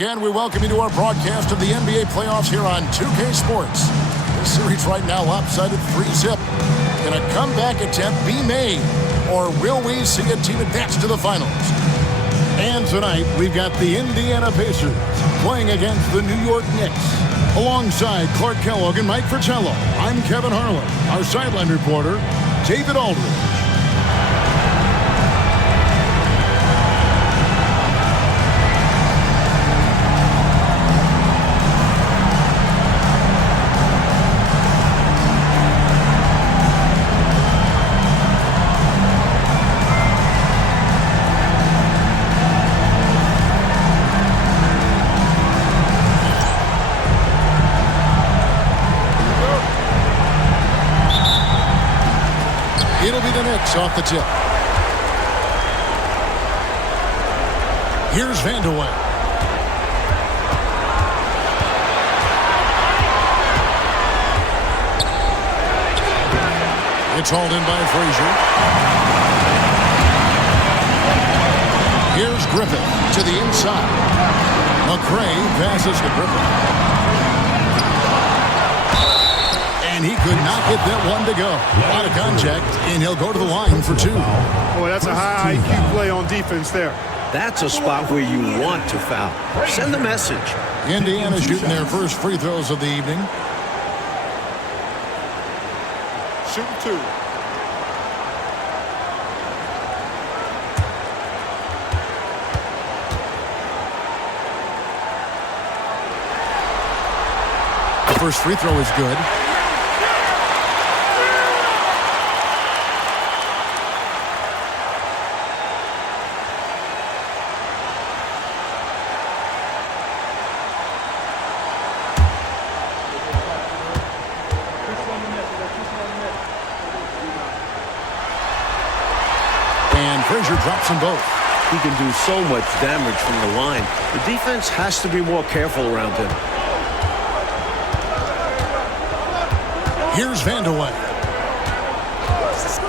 And we welcome you to our broadcast of the NBA playoffs here on 2K Sports. The series right now lopsided 3-0. Can a comeback attempt be made, or will we see a team advance to the finals? And tonight, we've got the Indiana Pacers playing against the New York Knicks. Alongside Clark Kellogg and Mike Fratello, I'm Kevin Harlan. Our sideline reporter, David Aldridge. It'll be the Knicks off the tip. Here's Vandeweghe. It's hauled in by Frazier. Here's Griffith to the inside. McRae passes to Griffith. And he could not get that one to go. Out of contact, and he'll go to the line for two. Boy, that's a high IQ play on defense there. That's a spot where you want to foul. Send the message. Indiana shooting their first free throws of the evening. Shooting two. The first free throw is good. And Frazier drops them both. He can do so much damage from the line. The defense has to be more careful around him. Here's Vandeweghe.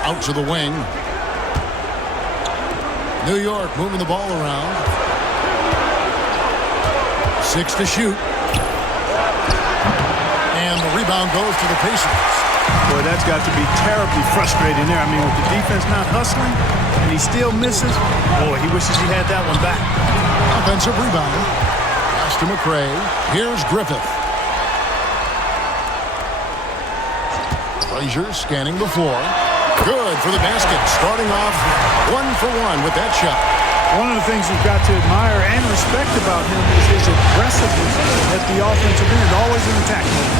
Out to the wing. New York moving the ball around. 6 to shoot. And the rebound goes to the Pacers. Boy, that's got to be terribly frustrating there. I mean, with the defense not hustling, and he still misses, boy, he wishes he had that one back. Offensive rebound. Pass to McRae. Here's Griffith. Frazier scanning the floor. Good for the basket. Starting off 1 for 1 with that shot. One of the things you've got to admire and respect about him is his aggressiveness at the offensive end, always in attack mode.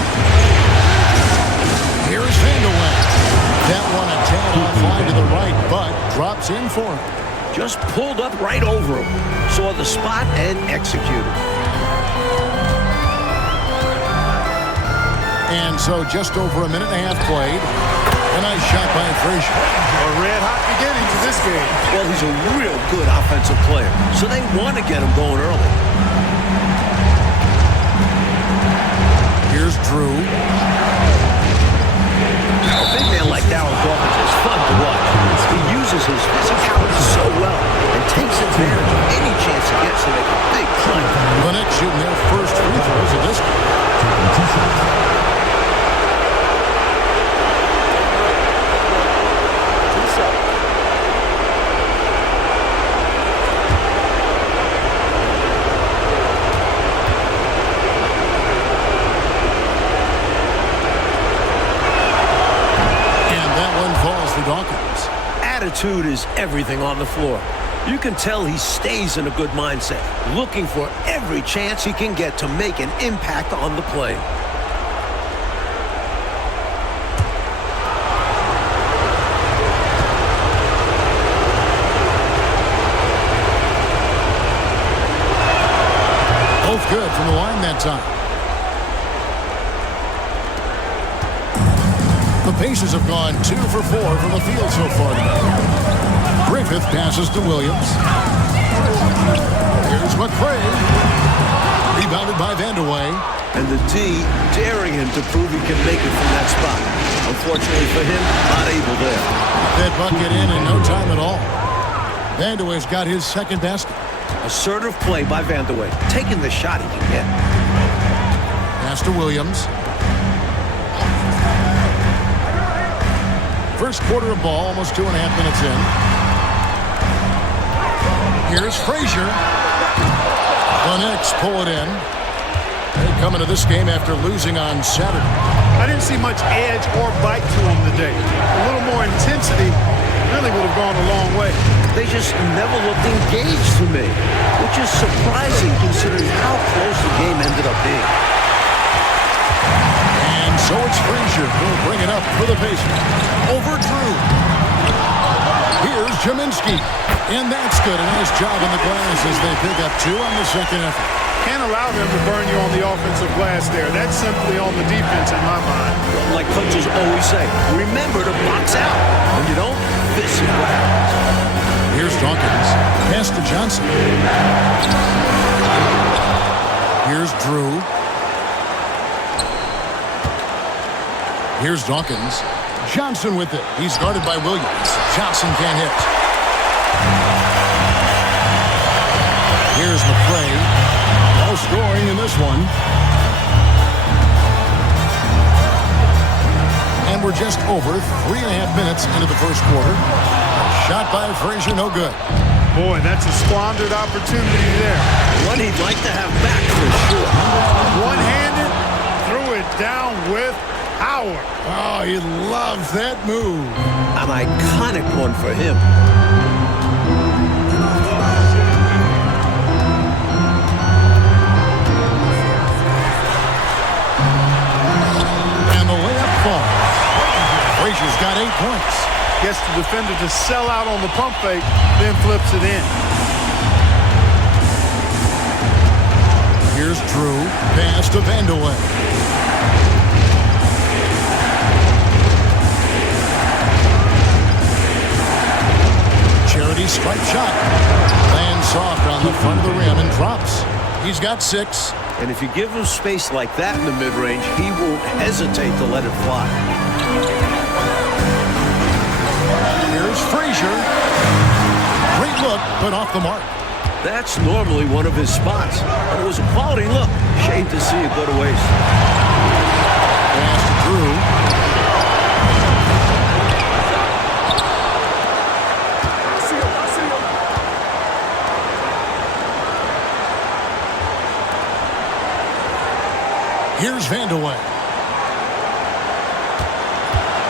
Here's Vandeweghe. That one a tad offline to the right, but drops in for him. Just pulled up right over him. Saw the spot and executed. And so just over a minute and a half played. A nice shot by Frazier. A red-hot beginning to this game. Well, he's a real good offensive player, so they want to get him going early. Here's Drew. A big man like Darryl Dawkins is fun to watch. He uses his physicality so well and takes advantage of any chance he gets to make a big play. The Knicks shooting their first free throws of this game. Dawkins. Attitude is everything on the floor. You can tell he stays in a good mindset, looking for every chance he can get to make an impact on the play. Both good from the line that time. The Pacers have gone 2 for 4 from the field so far tonight. Griffith passes to Williams. Here's McRae. Rebounded by Vandeweghe. And the D daring him to prove he can make it from that spot. Unfortunately for him, not able there. That bucket in no time at all. Vandeweghe's got his second basket. Assertive play by Vanderway, taking the shot he can get. Pass to Williams. First quarter of ball, almost 2.5 minutes in. Here's Frazier. The Knicks pull it in. They come into this game after losing on Saturday. I didn't see much edge or bite to him today. A little more intensity really would have gone a long way. They just never looked engaged to me, which is surprising considering how close the game ended up being. And so it's Frazier who'll bring it up for the Pacers. Over Drew. Here's Jaminski. And that's good. A nice job on the glass as they pick up 2 on the second effort. Can't allow them to burn you on the offensive glass there. That's simply on the defense in my mind. Like coaches always say, remember to box out. When you don't, this is what happens. Here's Dawkins. Pass to Johnson. Here's Drew. Here's Dawkins. Johnson with it. He's guarded by Williams. Johnson can't hit. Here's McCray. No scoring in this one. And we're just over 3.5 minutes into the first quarter. Shot by Frazier, no good. Boy, that's a squandered opportunity there. One he'd like to have back for sure. One-handed, threw it down with power. Oh, he loves that move. An iconic one for him. And the layup falls. Frazier's got 8 points. Gets the defender to sell out on the pump fake, then flips it in. Here's Drew. Pass to Vanderway. Charity stripe shot. Lands soft on the front of the rim and drops. He's got 6. And if you give him space like that in the mid-range, he won't hesitate to let it fly. Here's Frazier. Great look, but off the mark. That's normally one of his spots. But it was a quality look. Shame to see it go to waste. Pass to Drew. Here's Vanderway.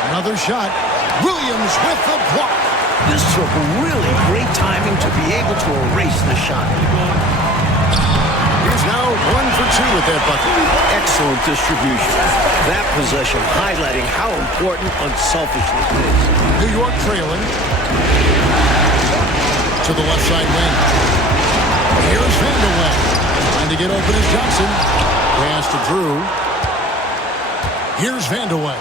Another shot. Williams with the block. This took really great timing to be able to erase the shot. He's now 1 for 2 with that bucket. Excellent distribution. That possession highlighting how important unselfishness is. New York trailing. To the left side wing. Here's Vanderway. Trying to get open is Johnson. Pass to Drew. Here's Vanderway.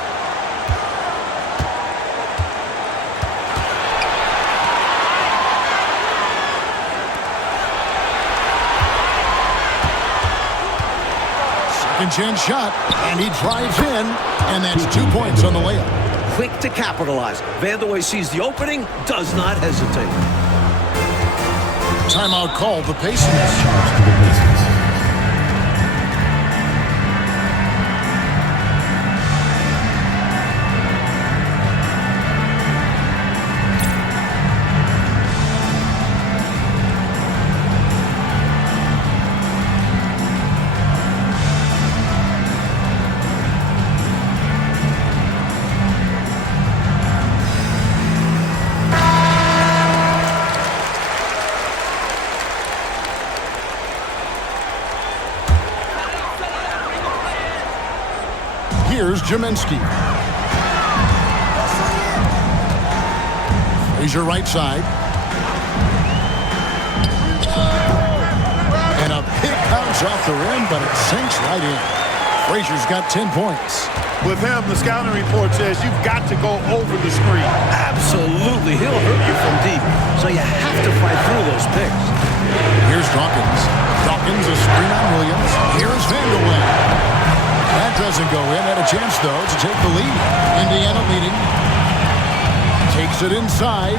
Second chance shot, and he drives in, and that's 2 points on the layup. Quick to capitalize. Vanderway sees the opening, does not hesitate. Timeout called the Pacers. Here's Jaminski. Frazier right side. And a big bounce off the rim, but it sinks right in. Frazier's got 10 points. With him, the scouting report says you've got to go over the screen. Absolutely. He'll hurt you from deep, so you have to fight through those picks. Here's Dawkins. Dawkins, a screen on Williams. Here's Vanderway. That doesn't go in. Had a chance, though, to take the lead. Indiana leading. Takes it inside.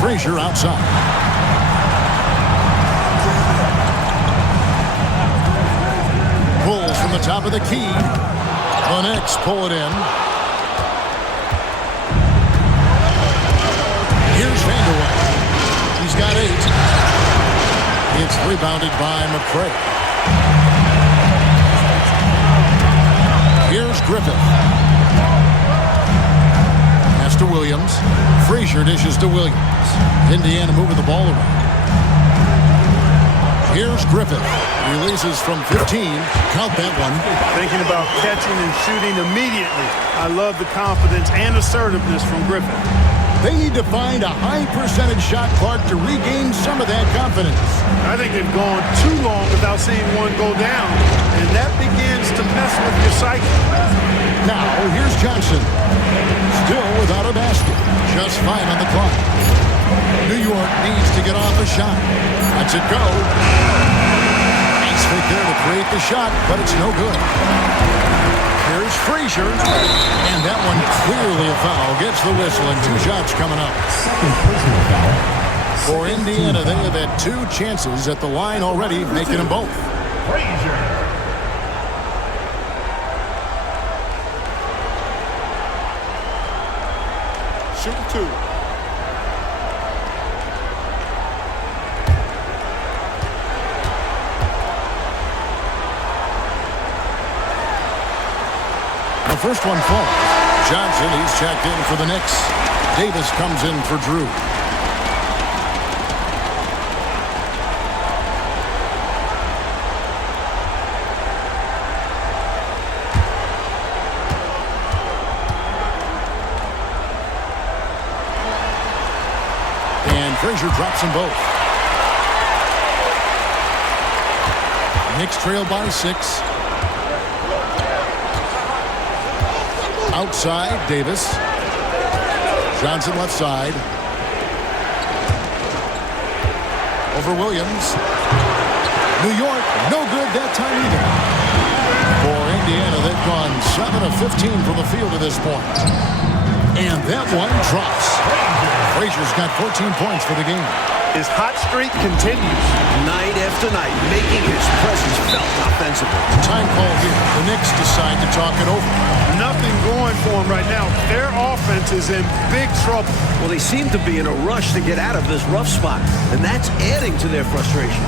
Frazier outside. top of the key. The Knicks pull it in. Here's Vanderway. He's got 8. It's rebounded by McCray. Here's Griffith. Pass to Williams. Frazier dishes to Williams. Indiana moving the ball around. Here's Griffith. Releases from 15. Count that one. Thinking about catching and shooting immediately. I love the confidence and assertiveness from Griffith. They need to find a high percentage shot, Clark, to regain some of that confidence. I think they've gone too long without seeing one go down, and that begins to mess with your psyche. Now, here's Johnson. Still without a basket. Just 5 on the clock. New York needs to get off a shot. Lets it go. Nice fake there to create the shot, but it's no good. Here's Frazier. And that one clearly a foul. Gets the whistle and 2 shots coming up. For Indiana, they have had 2 chances at the line already, making them both. Frazier. Shoot 2. The first one falls. Johnson, he's checked in for the Knicks. Davis comes in for Drew. And Frazier drops them both. Knicks trail by 6. Outside, Davis. Johnson left side. Over Williams. New York, no good that time either. For Indiana, they've gone 7 of 15 from the field at this point. And that one drops. Frazier's got 14 points for the game. His hot streak continues. Night after night, making his presence felt offensively. Time call here. The Knicks decide to talk it over. Nothing going for him right now. Their offense is in big trouble. Well, they seem to be in a rush to get out of this rough spot, and that's adding to their frustration.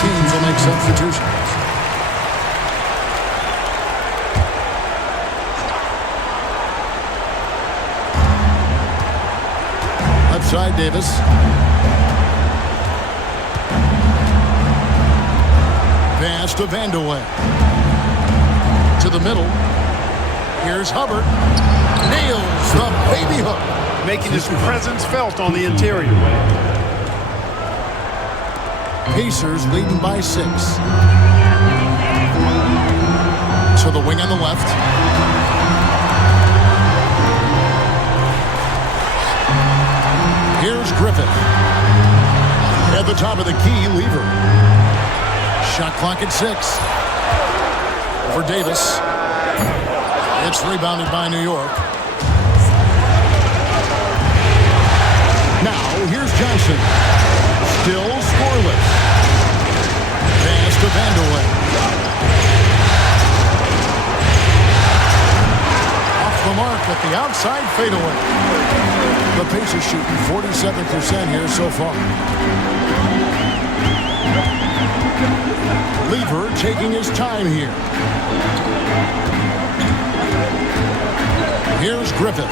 Teams will make substitutions. Left side, Davis. Pass to Vanderway. To the middle. Here's Hubbard. Nails the baby hook. Making his presence felt on the interior. Pacers leading by 6. To the wing on the left. Here's Griffith. At the top of the key, Lever. Shot clock at 6. Over Davis. It's rebounded by New York. Now, here's Johnson. Still scoreless. Pass to Vanderway. Off the mark at the outside fadeaway. The Pacers shooting 47% here so far. Lever taking his time here. Here's Griffith.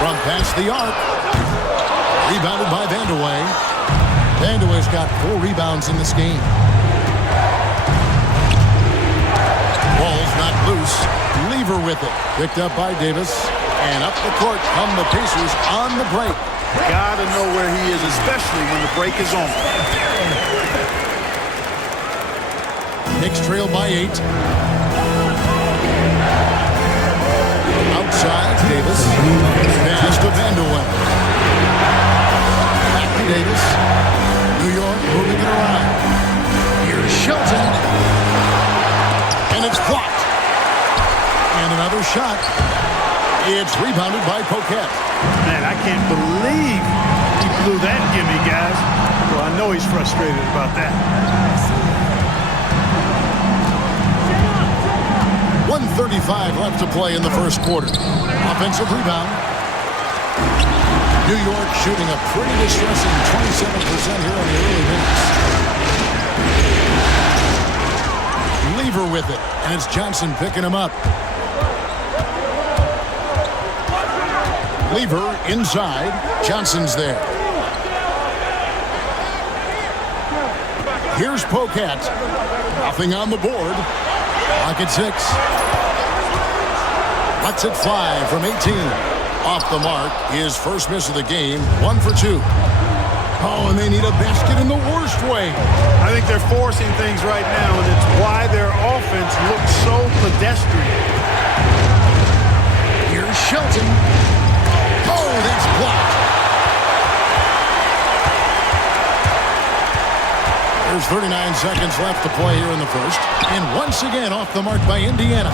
From past the arc. Rebounded by Vandeweghe. Vandeweghe's got 4 rebounds in this game. Ball's not loose. Lever with it. Picked up by Davis. And up the court come the Pacers on the break. Gotta know where he is, especially when the break is on. Knicks trail by 8. Outside, Davis. Pass to Vandeweghe. Back to Davis. New York moving it around. Here's Shelton. And it's blocked. And another shot. It's rebounded by Poquet. Man, I can't believe he blew that gimme, guys. Well, I know he's frustrated about that. 1:35 left to play in the first quarter. Offensive rebound. New York shooting a pretty distressing 27% here in the early minutes. Lever with it, and it's Johnson picking him up. Lever inside. Johnson's there. Here's Poquet. Nothing on the board. Clock at 6. Lets it fly from 18. Off the mark. His first miss of the game. 1 for 2. Oh, and they need a basket in the worst way. I think they're forcing things right now, and it's why their offense looks so pedestrian. Here's Shelton. Oh, that's blocked. There's 39 seconds left to play here in the first. And once again off the mark by Indiana.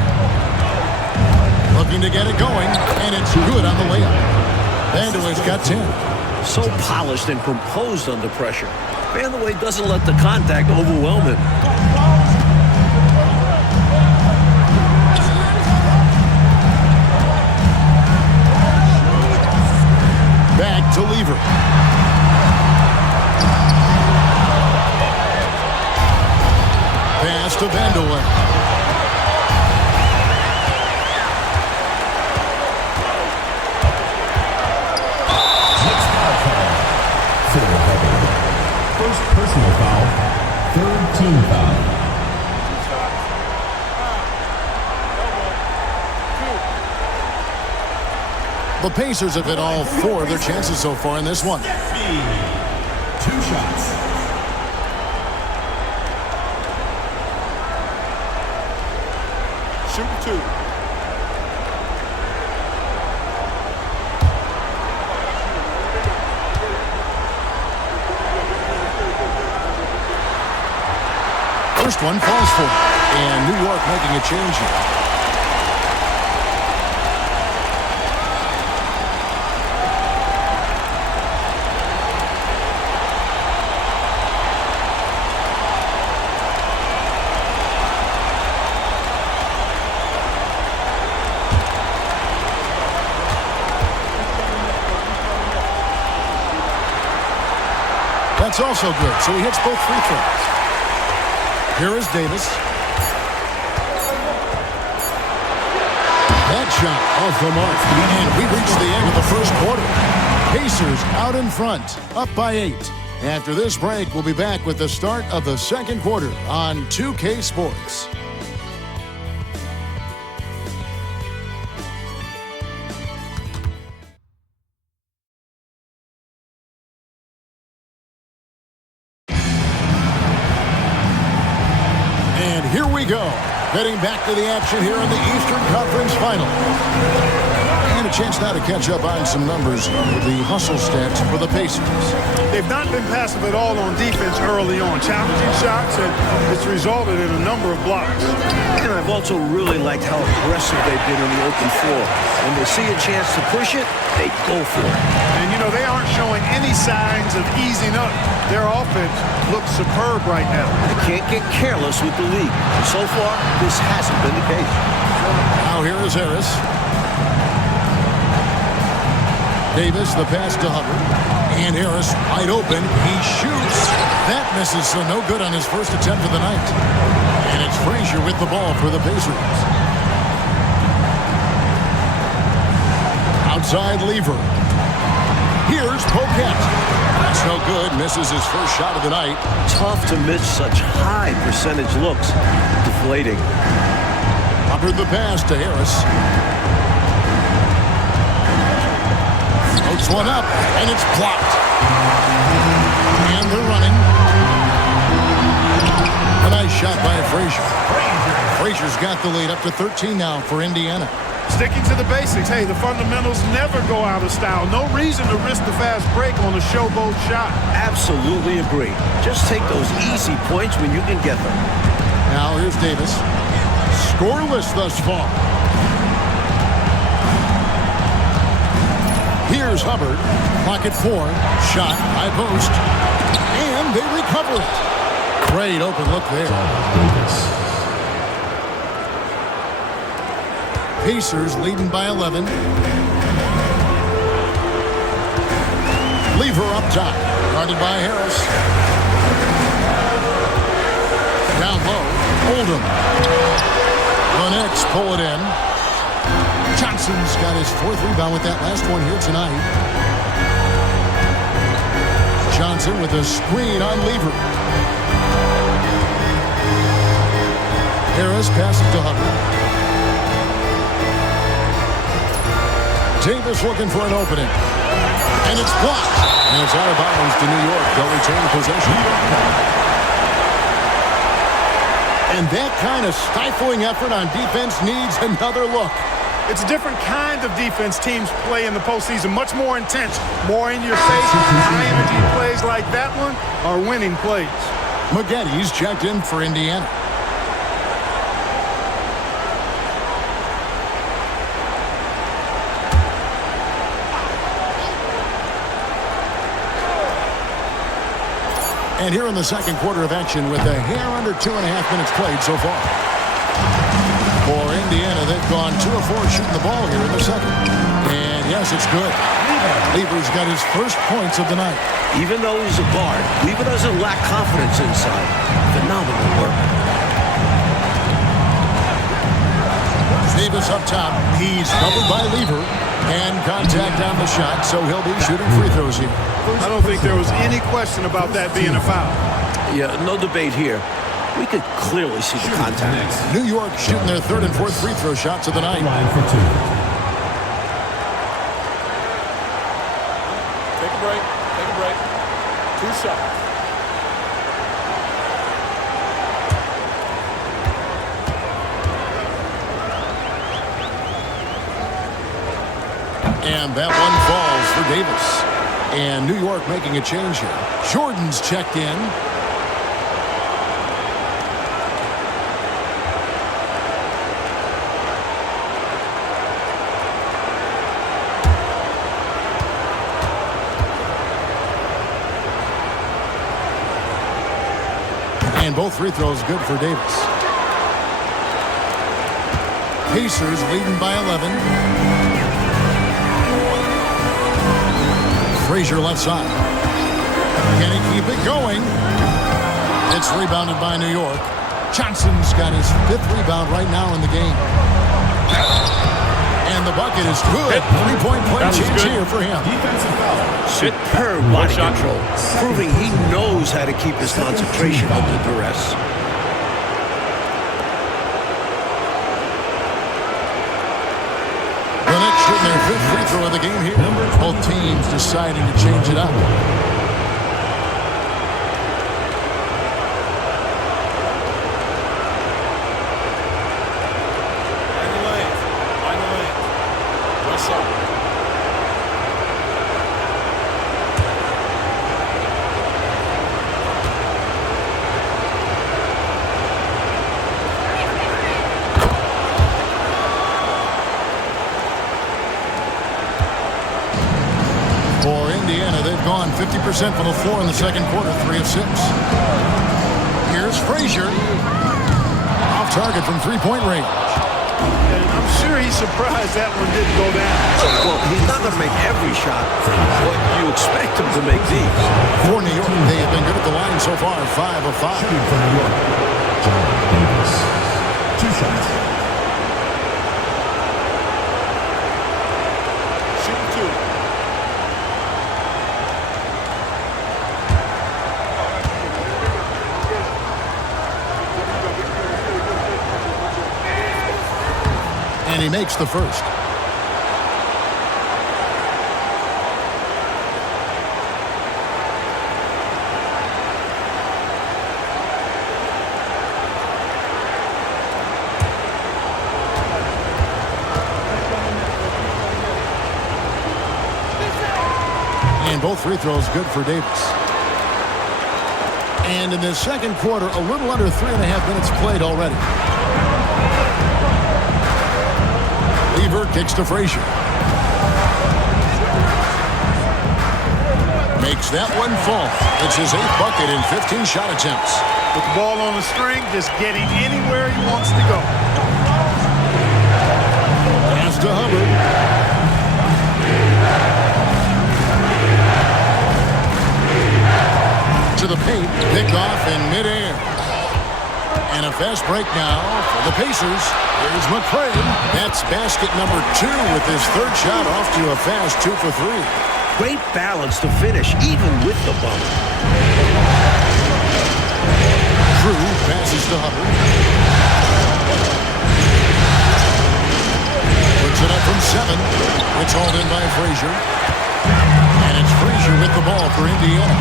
Looking to get it going, and it's good on the layup. Vandeweghe's got 10. So polished and composed under pressure. Vandeweghe doesn't let the contact overwhelm him. Back to Lever. Pass to Vandeweghe. First personal foul, third team foul. The Pacers have hit all 4 of their chances so far in this one. 2 shots. Shoot 2. First one falls for it. And New York making a change here. That's also good, so he hits both free throws. Here is Davis. That shot off the mark. And we reach the end of the first quarter. Pacers out in front, up by 8. After this break, we'll be back with the start of the second quarter on 2K Sports. Here we go. Heading back to the action here in the Eastern Conference Final. And a chance now to catch up on some numbers with the hustle stats for the Pacers. They've not been passive at all on defense early on. Challenging shots, and it's resulted in a number of blocks. And I've also really liked how aggressive they've been on the open floor. When they see a chance to push it, they go for it. And, you know, they aren't showing any signs of easing up. Their offense looks superb right now. They can't get careless with the lead. And so far, this hasn't been the case. Now here is Harris. Davis, the pass to Hubbard. And Harris wide open. He shoots. That misses, so no good on his first attempt of the night. And it's Frazier with the ball for the Pacers. Outside Lever. Here's Poquette. That's no good. Misses his first shot of the night. Tough to miss such high percentage looks. Deflating. Covered the pass to Harris. Floats one up, and it's blocked. And they're running. A nice shot by Frazier. Frazier's got the lead up to 13 now for Indiana. Sticking to the basics. Hey, the fundamentals never go out of style. No reason to risk the fast break on a showboat shot. Absolutely agree. Just take those easy points when you can get them. Now here's Davis. Scoreless thus far. Here's Hubbard. Clock at 4. Shot. High post. And they recover it. Great open look there. Pacers leading by 11. Lever up top. Guarded by Harris. Down low. Oldham. The Knicks pull it in. Johnson's got his 4th rebound with that last one here tonight. Johnson with a screen on Lever. Harris passes to Hubbard. Davis looking for an opening. And it's blocked. And it's out of bounds to New York. They'll retain possession. And that kind of stifling effort on defense needs another look. It's a different kind of defense teams play in the postseason. Much more intense, more in your face. High-energy plays like that one are winning plays. McGetty's checked in for Indiana. And here in the second quarter of action with a hair under 2.5 minutes played so far. For Indiana, they've gone 2 of 4 shooting the ball here in the second. And yes, it's good. Lever's got his first points of the night. Even though he's a guard, Lever doesn't lack confidence inside. Phenomenal work. Davis up top. He's covered by Lever. And contact on the shot, so he'll be shooting free throws here. I don't think there was any question about that being a foul. Yeah, no debate here. We could clearly see the contact. New York shooting their 3rd and 4th free throw shots of the night. Line for 2. Take a break. Take a break. 2 shots. And that one falls for Davis. And New York making a change here. Jordan's checked in. And both free throws good for Davis. Pacers leading by 11. Frazier left side. Can he keep it going? It's rebounded by New York. Johnson's got his 5th rebound right now in the game. And the bucket is good. 3-point play change here for him. Defensive foul. Superb body control, proving he knows how to keep his concentration under duress. The Knicks shooting their 5th free throw of the game here. Both teams deciding to change it up. Find the lane. Find the lane. West side. For Indiana, they've gone 50% from the floor in the second quarter, 3 of 6. Here's Frazier. Off target from 3-point range. And I'm sure he's surprised that one didn't go down. Well, he's not going to make every shot, but you expect him to make these. For New York, they have been good at the line so far, 5 of 5. Shooting for New York, John Davis. 2 shots. Shooting 2. And he makes the first. And both free throws good for Davis. And in the second quarter, a little under 3.5 minutes played already. Lever kicks to Frazier. Makes that one fall. It's his 8th bucket in 15 shot attempts. With the ball on the string, just getting anywhere he wants to go. Pass to Hubbard. To the paint, picked off in midair. And a fast break now for the Pacers. Here's McCray. That's basket number 2 with his 3rd shot off to a fast 2 for 3. Great balance to finish, even with the bump. Drew passes to Hubbard. Puts it up from 7. It's hauled in by Frazier. And it's Frazier with the ball for Indiana.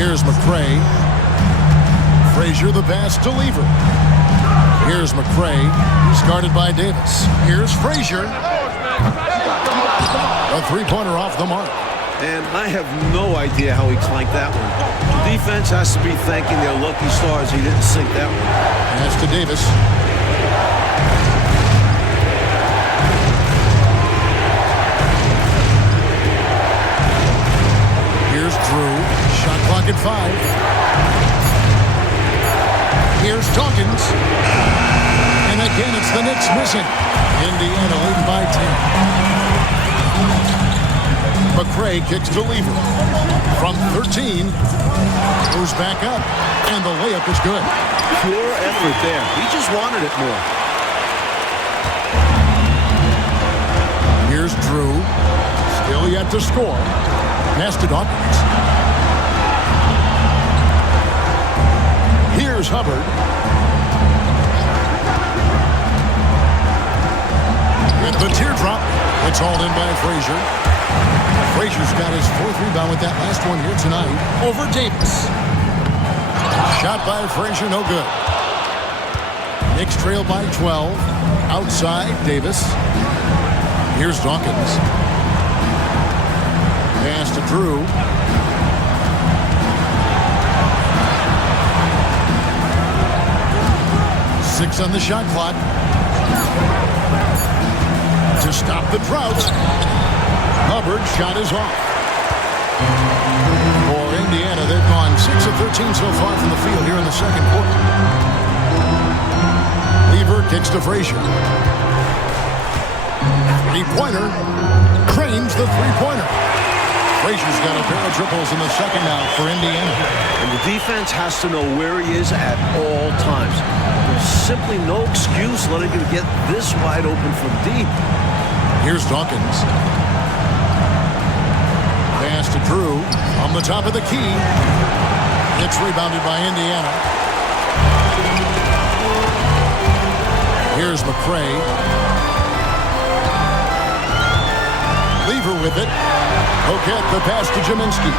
Here's McCray. Frazier the pass to Lever. Here's McCray. He's guarded by Davis. Here's Frazier. A 3-pointer off the mark. And I have no idea how he clanked that one. The defense has to be thanking their lucky stars he didn't sink that one. Pass to Davis. Here's Drew. Shot clock at 5. Here's Dawkins. And again, it's the Knicks missing. Indiana leading by 10. McCray kicks to Lever. From 13. Goes back up. And the layup is good. Pure effort there. He just wanted it more. Here's Drew. Still yet to score. Pass to Dawkins. Here's Hubbard. With the teardrop, it's hauled in by Frazier. Frazier's got his 4th rebound with that last one here tonight. Over Davis. Shot by Frazier, no good. Knicks trail by 12. Outside, Davis. Here's Dawkins. Pass to Drew. Six on the shot clock. To stop the drought. Hubbard shot is off. For Indiana, they've gone 6 of 13 so far from the field here in the second quarter. Lever kicks to Frazier. 3-pointer. Cranes the 3-pointer. Frazier's got a pair of triples in the second now for Indiana. And the defense has to know where he is at all times. There's simply no excuse letting him get this wide open from deep. Here's Dawkins. Pass to Drew on the top of the key. It's rebounded by Indiana. Here's McCray. Lever with it. Poquette the pass to Jaminski.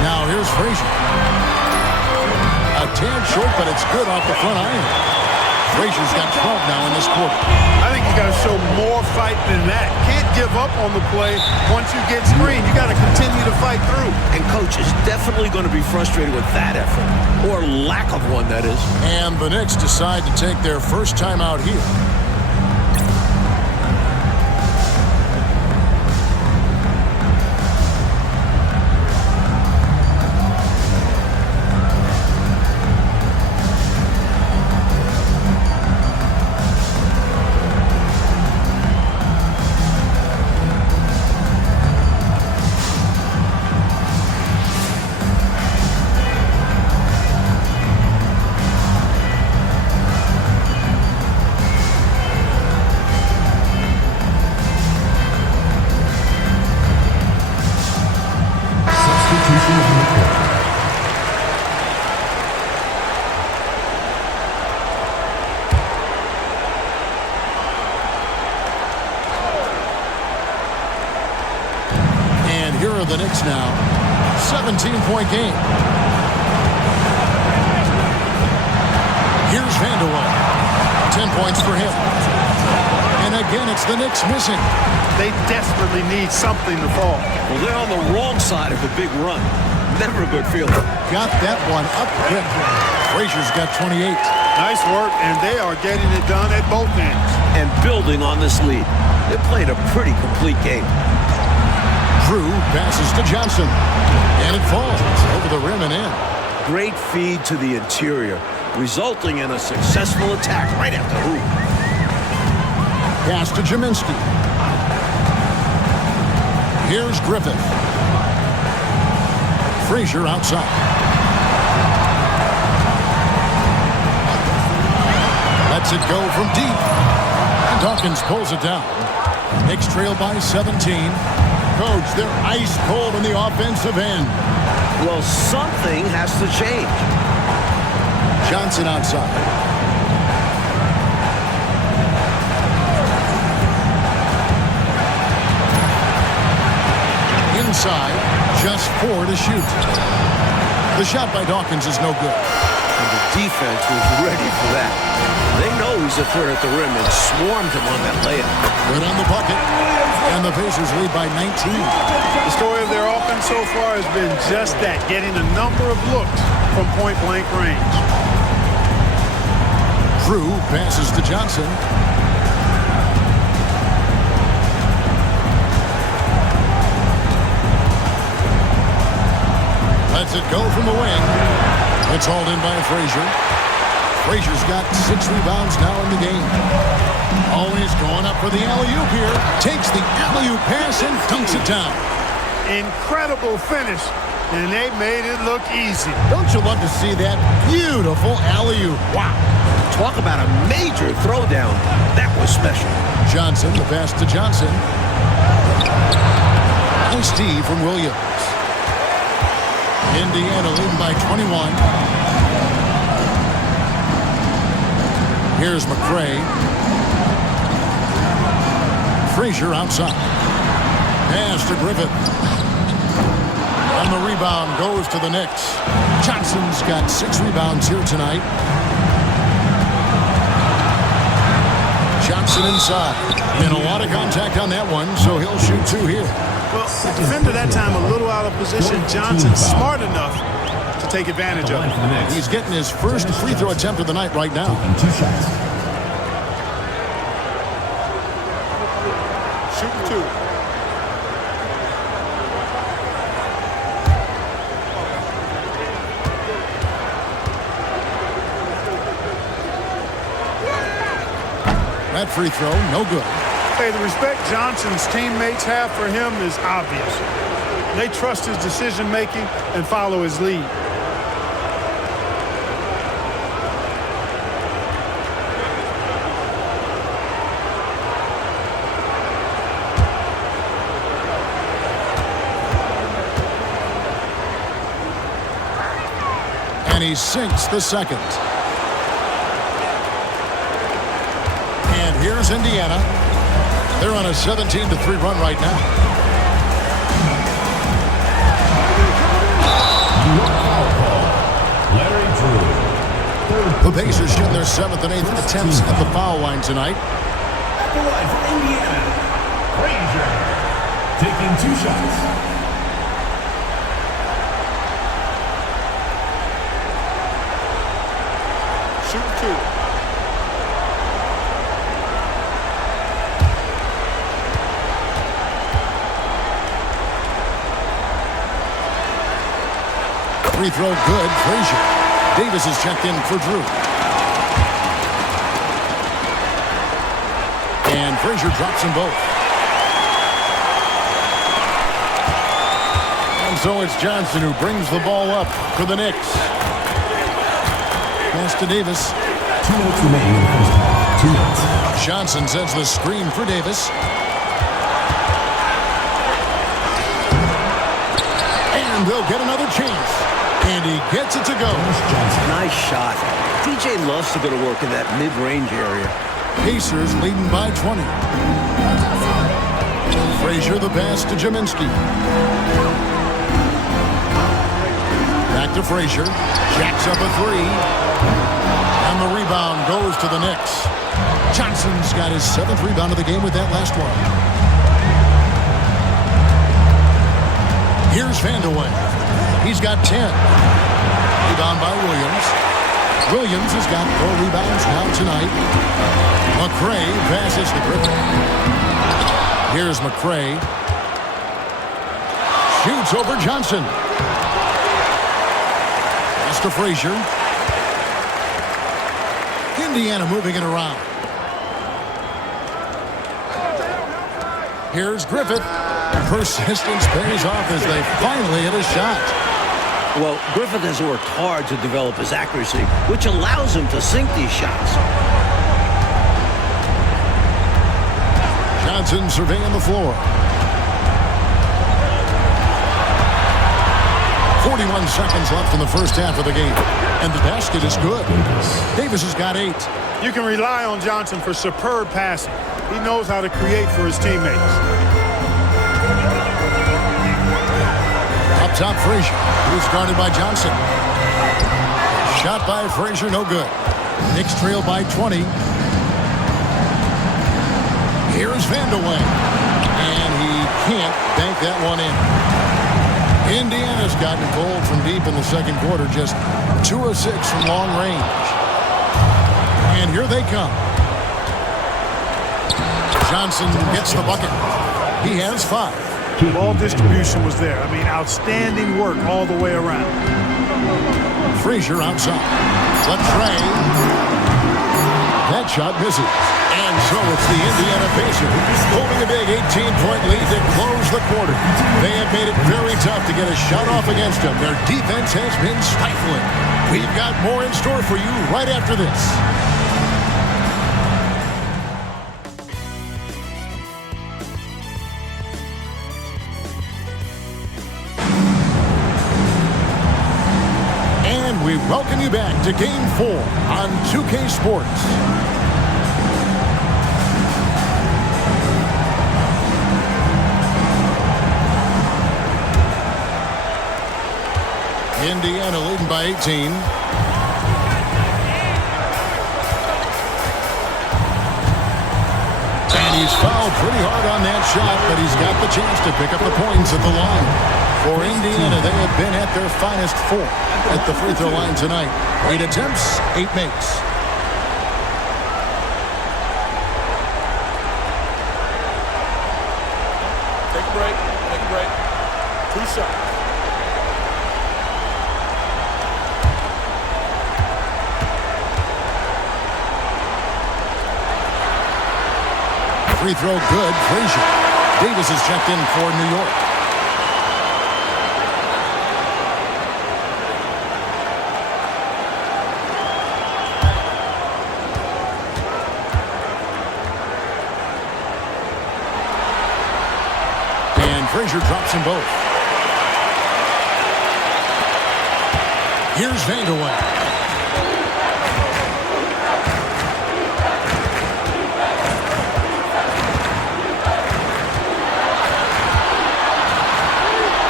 Now here's Frazier. A tad short, but it's good off the front iron. Frazier's got 12 now in this quarter. I think you got to show more fight than that. Can't give up on the play once you get screened. You got to continue to fight through. And coach is definitely going to be frustrated with that effort, or lack of one, that is. And the Knicks decide to take their first time out here. Here are the Knicks now. 17-point game. Here's Vanderwall. 10 points for him. And again, it's the Knicks missing. They desperately need something to fall. Well, they're on the wrong side of a big run. Never a good feeling. Got that one up quick. Frazier's got 28. Nice work, and they are getting it done at both ends. And building on this lead. They played a pretty complete game. Drew passes to Johnson. And it falls over the rim and in. Great feed to the interior, resulting in a successful attack right at the hoop. Pass to Jaminski. Here's Griffith. Frazier outside. Lets it go from deep. And Dawkins pulls it down. Knicks trail by 17. Coach, they're ice cold on the offensive end. Well, something has to change. Johnson outside. Inside, just 4 to shoot. The shot by Dawkins is no good. And the defense was ready for that. They know he's a threat at the rim and swarmed him on that layup. Good on the bucket. And the Pacers lead by 19. The story of their offense so far has been just that, getting a number of looks from point-blank range. Drew passes to Johnson. Lets it go from the wing. It's hauled in by Frazier. Frazier's got 6 rebounds now in the game. Always going up for the alley-oop here. Takes the alley-oop pass and dunks it down. Incredible finish, and they made it look easy. Don't you love to see that beautiful alley-oop? Wow. Talk about a major throwdown. That was special. Johnson, the pass to Johnson. Nice D from Williams. Indiana leading by 21. Here's McCray. Frazier outside. Pass to Griffith. And the rebound goes to the Knicks. Johnson's got 6 rebounds here tonight. Johnson inside. And a lot of contact on that one, so he'll shoot 2 here. Well, the defender that time a little out of position. Johnson smart enough to take advantage of it. He's getting his first free throw attempt of the night right now. And 2 shots. Shooting 2. That free throw, no good. Hey, the respect Johnson's teammates have for him is obvious. They trust his decision-making and follow his lead. And he sinks the second. And here's Indiana. They're on a 17-3 run right now. Larry Drew. The Pacers shooting their 7th and 8th attempts at the foul line tonight. At the line for Indiana, Frazier. Taking 2 shots. Shooting 2. Free throw good, Frazier. Davis is checked in for Drew. And Frazier drops them both. And so it's Johnson who brings the ball up for the Knicks. Pass to Davis. 2 minutes remaining in the first half. 2 minutes. Johnson sends the screen for Davis. And they'll get another chance. And he gets it to go. Nice shot. DJ loves to go to work in that mid-range area. Pacers leading by 20. Frazier, the pass to Jaminski. Back to Frazier. Jacks up a three. And the rebound goes to the Knicks. Johnson's got his 7th rebound of the game with that last one. Here's Vandeweghe. He's got 10. Rebound by Williams. Williams has got 4 rebounds now tonight. McRae passes to Griffin. Here's McRae. Shoots over Johnson. Pass to Frazier. Indiana moving it around. Here's Griffith. Persistence pays off as they finally hit a shot. Well, Griffith has worked hard to develop his accuracy, which allows him to sink these shots. Johnson surveying the floor. 41 seconds left in the first half of the game. And the basket is good. Davis has got 8. You can rely on Johnson for superb passing. He knows how to create for his teammates. Up top, Frazier. Who's guarded by Johnson. Shot by Frazier, no good. Knicks trail by 20. Here's Vandeweghe. And he can't bank that one in. Indiana's gotten cold from deep in the second quarter. Just 2 of 6 from long range. And here they come. Johnson gets the bucket. He has 5. Ball distribution was there. I mean, outstanding work all the way around. Frazier outside. LaTrey. That shot misses. And so it's the Indiana Pacers holding a big 18-point lead to close the quarter. They have made it very tough to get a shot off against them. Their defense has been stifling. We've got more in store for you right after this. We welcome you back to Game 4 on 2K Sports. Indiana leading by 18. And he's fouled pretty hard on that shot, but he's got the chance to pick up the points at the line. For Indiana, they have been at their finest 4 at the free throw line tonight. 8 attempts, 8 makes. Take a break. Take a break. 2 shots. Free throw good. Frazier. Davis is checked in for New York. Frazier drops them both. Here's Vandeweghe.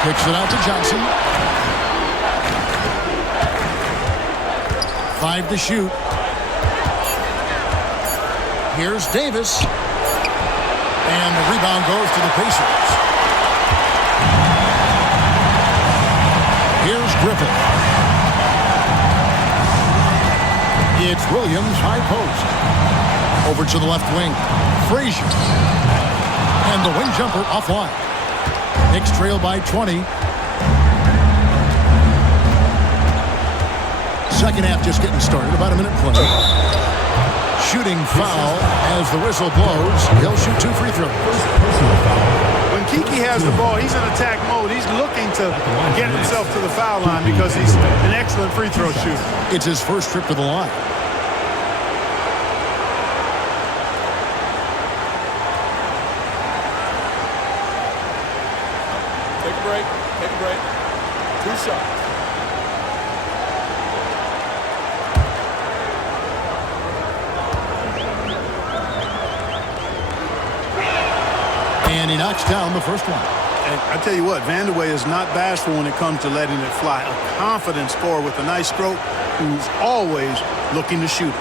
Kicks it out to Johnson. 5 to shoot. Here's Davis. And the rebound goes to the Pacers. Here's Griffith. It's Williams, high post. Over to the left wing. Frazier. And the wing jumper offline. Knicks trail by 20. Second half just getting started. About a minute play. Shooting foul as the whistle blows. He'll shoot 2 free throws. When Kiki has the ball, he's in attack mode. He's looking to get himself to the foul line because he's an excellent free throw shooter. It's his first trip to the line. Take a break. Take a break. 2 shots. And he knocks down the first one. And I tell you what, Vandeweghe is not bashful when it comes to letting it fly. A confident scorer with a nice stroke who's always looking to shoot it.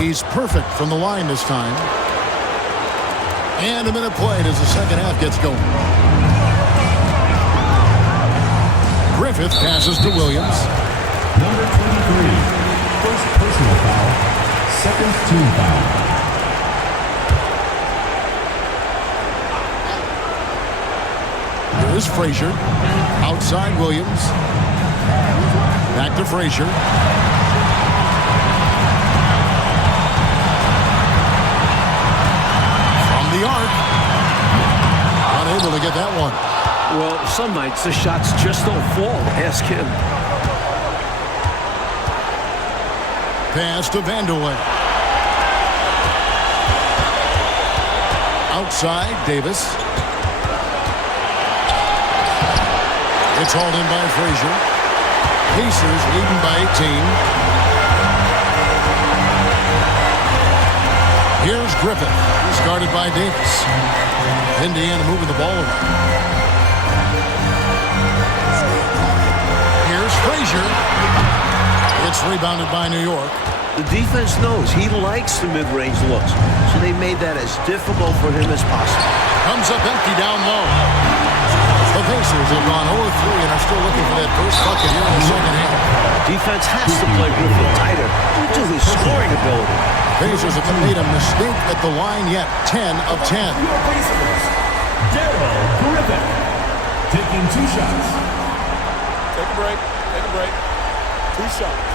He's perfect from the line this time. And a minute played as the second half gets going. Griffith passes to Williams. Number 23. First personal foul. Second team foul. Here is Frazier. Outside Williams. Back to Frazier. The arc. Unable to get that one. Well, some nights the shots just don't fall. Ask him. Pass to Vandeweghe. Outside, Davis. It's hauled in by Frazier. Pacers leading by 18. Here's Griffith. He's guarded by Davis. Indiana moving the ball around. Here's Frazier. It's rebounded by New York. The defense knows he likes the mid-range looks, so they made that as difficult for him as possible. Comes up empty down low. The Pacers have gone 0-3 and are still looking for that first bucket here in the second half. Defense has to play Griffith tighter due to his scoring ability. Pacers haven't made a mistake at the line yet. 10 of 10. Your Pacers, Daryl Griffin, taking 2 shots. Take a break. Take a break. 2 shots.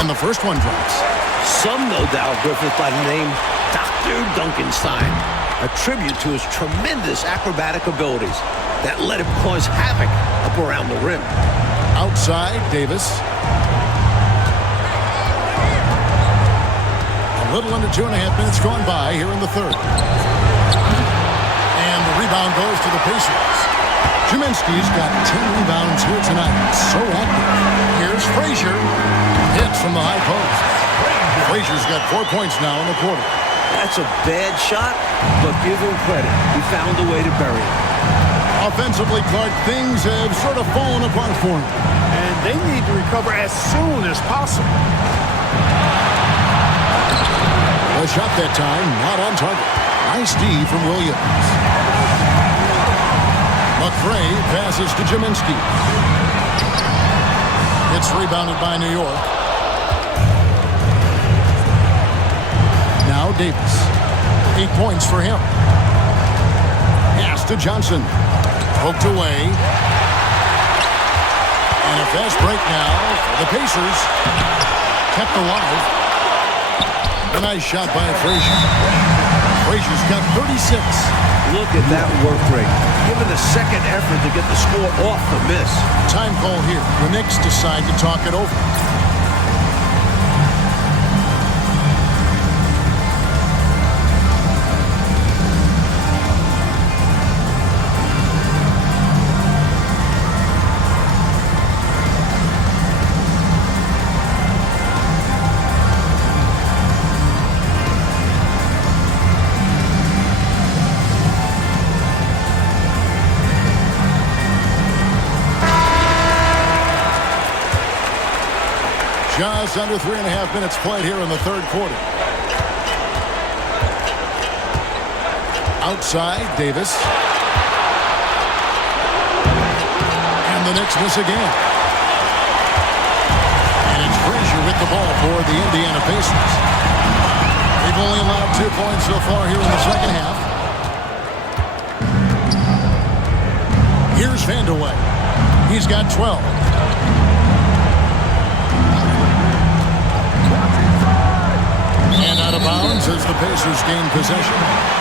And the first one drops. Some no doubt Griffith by the name Dr. Duncanstein, a tribute to his tremendous acrobatic abilities that let him cause havoc up around the rim. Outside, Davis. A little under 2.5 minutes gone by here in the third. And the rebound goes to the Pacers. Juminski's got 10 rebounds here tonight. So active. Here's Frazier. Hits from the high post. Frazier's got 4 points now in the quarter. That's a bad shot, but give him credit. He found a way to bury it. Offensively, Clark, things have sort of fallen apart for him. And they need to recover as soon as possible. A shot that time, not on target. Nice D from Williams. McRae passes to Juminski. It's rebounded by New York. Now Davis. 8 points for him. Pass to Johnson. Poked away. And a fast break now for the Pacers. Kept alive. A nice shot by Frazier. Frazier's got 36. Look at that work rate. Given the second effort to get the score off the miss. Time call here. The Knicks decide to talk it over. Just under 3.5 minutes played here in the third quarter. Outside, Davis. And the Knicks miss again. And it's Frazier with the ball for the Indiana Pacers. They've only allowed 2 points so far here in the second half. Here's Vandeweghe. He's got 12. And out of bounds as the Pacers gain possession.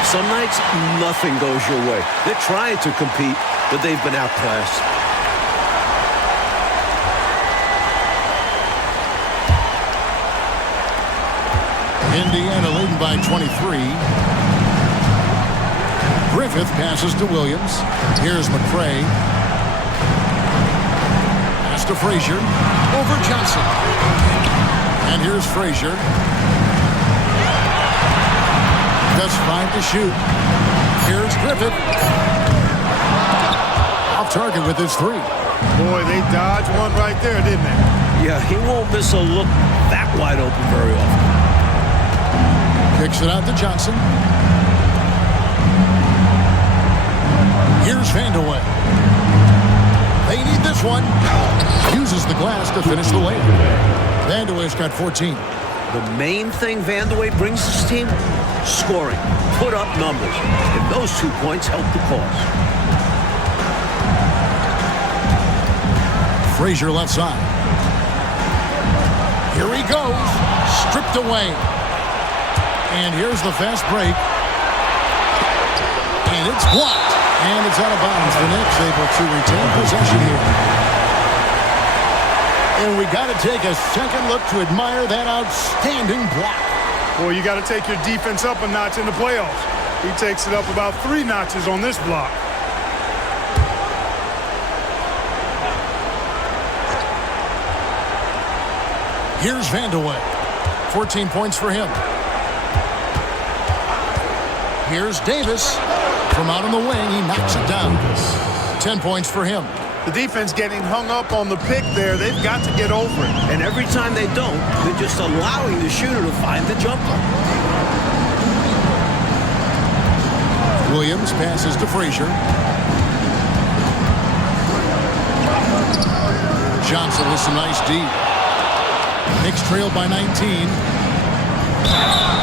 Some nights, nothing goes your way. They're trying to compete, but they've been outclassed. Indiana leading by 23. Griffith passes to Williams. Here's McCray. Pass to Frazier. Over Johnson. And here's Frazier. Just 5 to shoot. Here's Griffith. Off target with his 3. Boy, they dodged one right there, didn't they? Yeah, he won't miss a look that wide open very often. Kicks it out to Johnson. Here's Vandeweghe. They need this one. Uses the glass to finish the layup. Vandeweghe's got 14. The main thing Vandeweghe brings his team? Scoring. Put up numbers. And those 2 points help the cause. Frazier left side. Here he goes. Stripped away. And here's the fast break. And it's blocked. And it's out of bounds. The Knicks able to retain possession here. And we got to take a second look to admire that outstanding block. Boy, you got to take your defense up a notch in the playoffs. He takes it up about 3 notches on this block. Here's Vandeweghe. 14 points for him. Here's Davis. From out on the wing, he knocks it down. 10 points for him. The defense getting hung up on the pick there. They've got to get over it. And every time they don't, they're just allowing the shooter to find the jumper. Williams passes to Frazier. Johnson with some nice D. Knicks trailed by 19.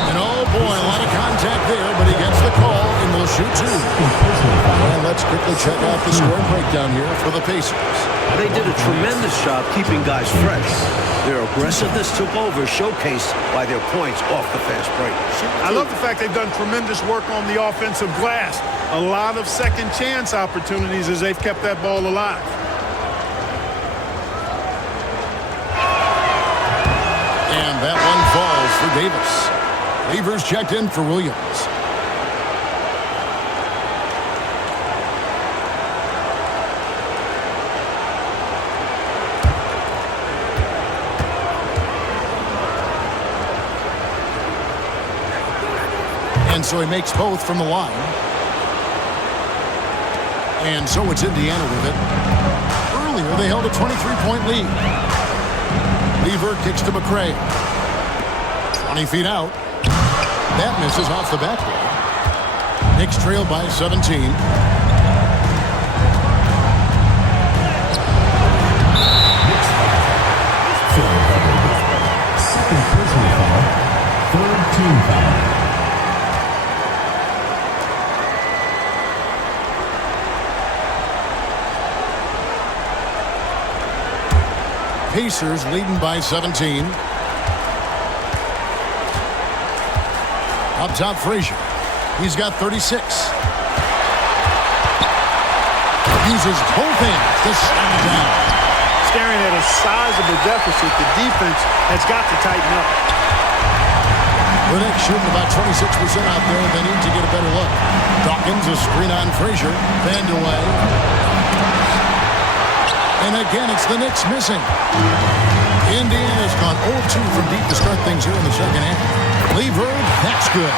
And oh boy, a lot of contact there, but he gets the call and will shoot 2. And let's quickly check out the score breakdown here for the Pacers. They did a tremendous job keeping guys fresh. Their aggressiveness took over, showcased by their points off the fast break. I love the fact they've done tremendous work on the offensive glass. A lot of second chance opportunities as they've kept that ball alive. And that one falls for Davis. Lever's checked in for Williams. And so he makes both from the line. And so it's Indiana with it. Earlier, they held a 23-point lead. Lever kicks to McCray. 20 feet out. That misses off the backboard. Knicks trail by 17. Second personal foul. Third team foul. Pacers leading by 17. Up top, Frazier. He's got 36. Uses both hands to slam it down. Staring at a sizable deficit, the defense has got to tighten up. The Knicks shooting about 26% out there. They need to get a better look. Dawkins, a screen on Frazier. Vandeweghe. And again, it's the Knicks missing. Indiana's gone 0-2 from deep to start things here in the second half. Lever, that's good.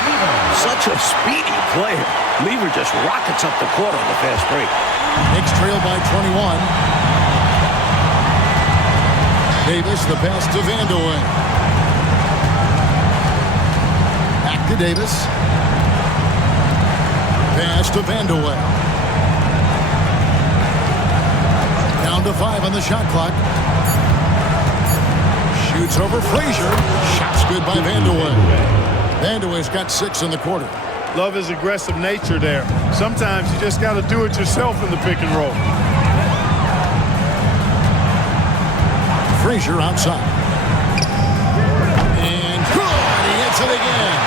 Such a speedy player. Lever just rockets up the court on the fast break. Knicks trail by 21. Davis, the pass to Vandeweghe. Back to Davis. Pass to Vandeweghe. Down to 5 on the shot clock. Shoots over Frazier. Shot's good by Vandeweghe. Vandeweghe's got 6 in the quarter. Love his aggressive nature there. Sometimes you just got to do it yourself in the pick and roll. Frazier outside. And good. He hits it again.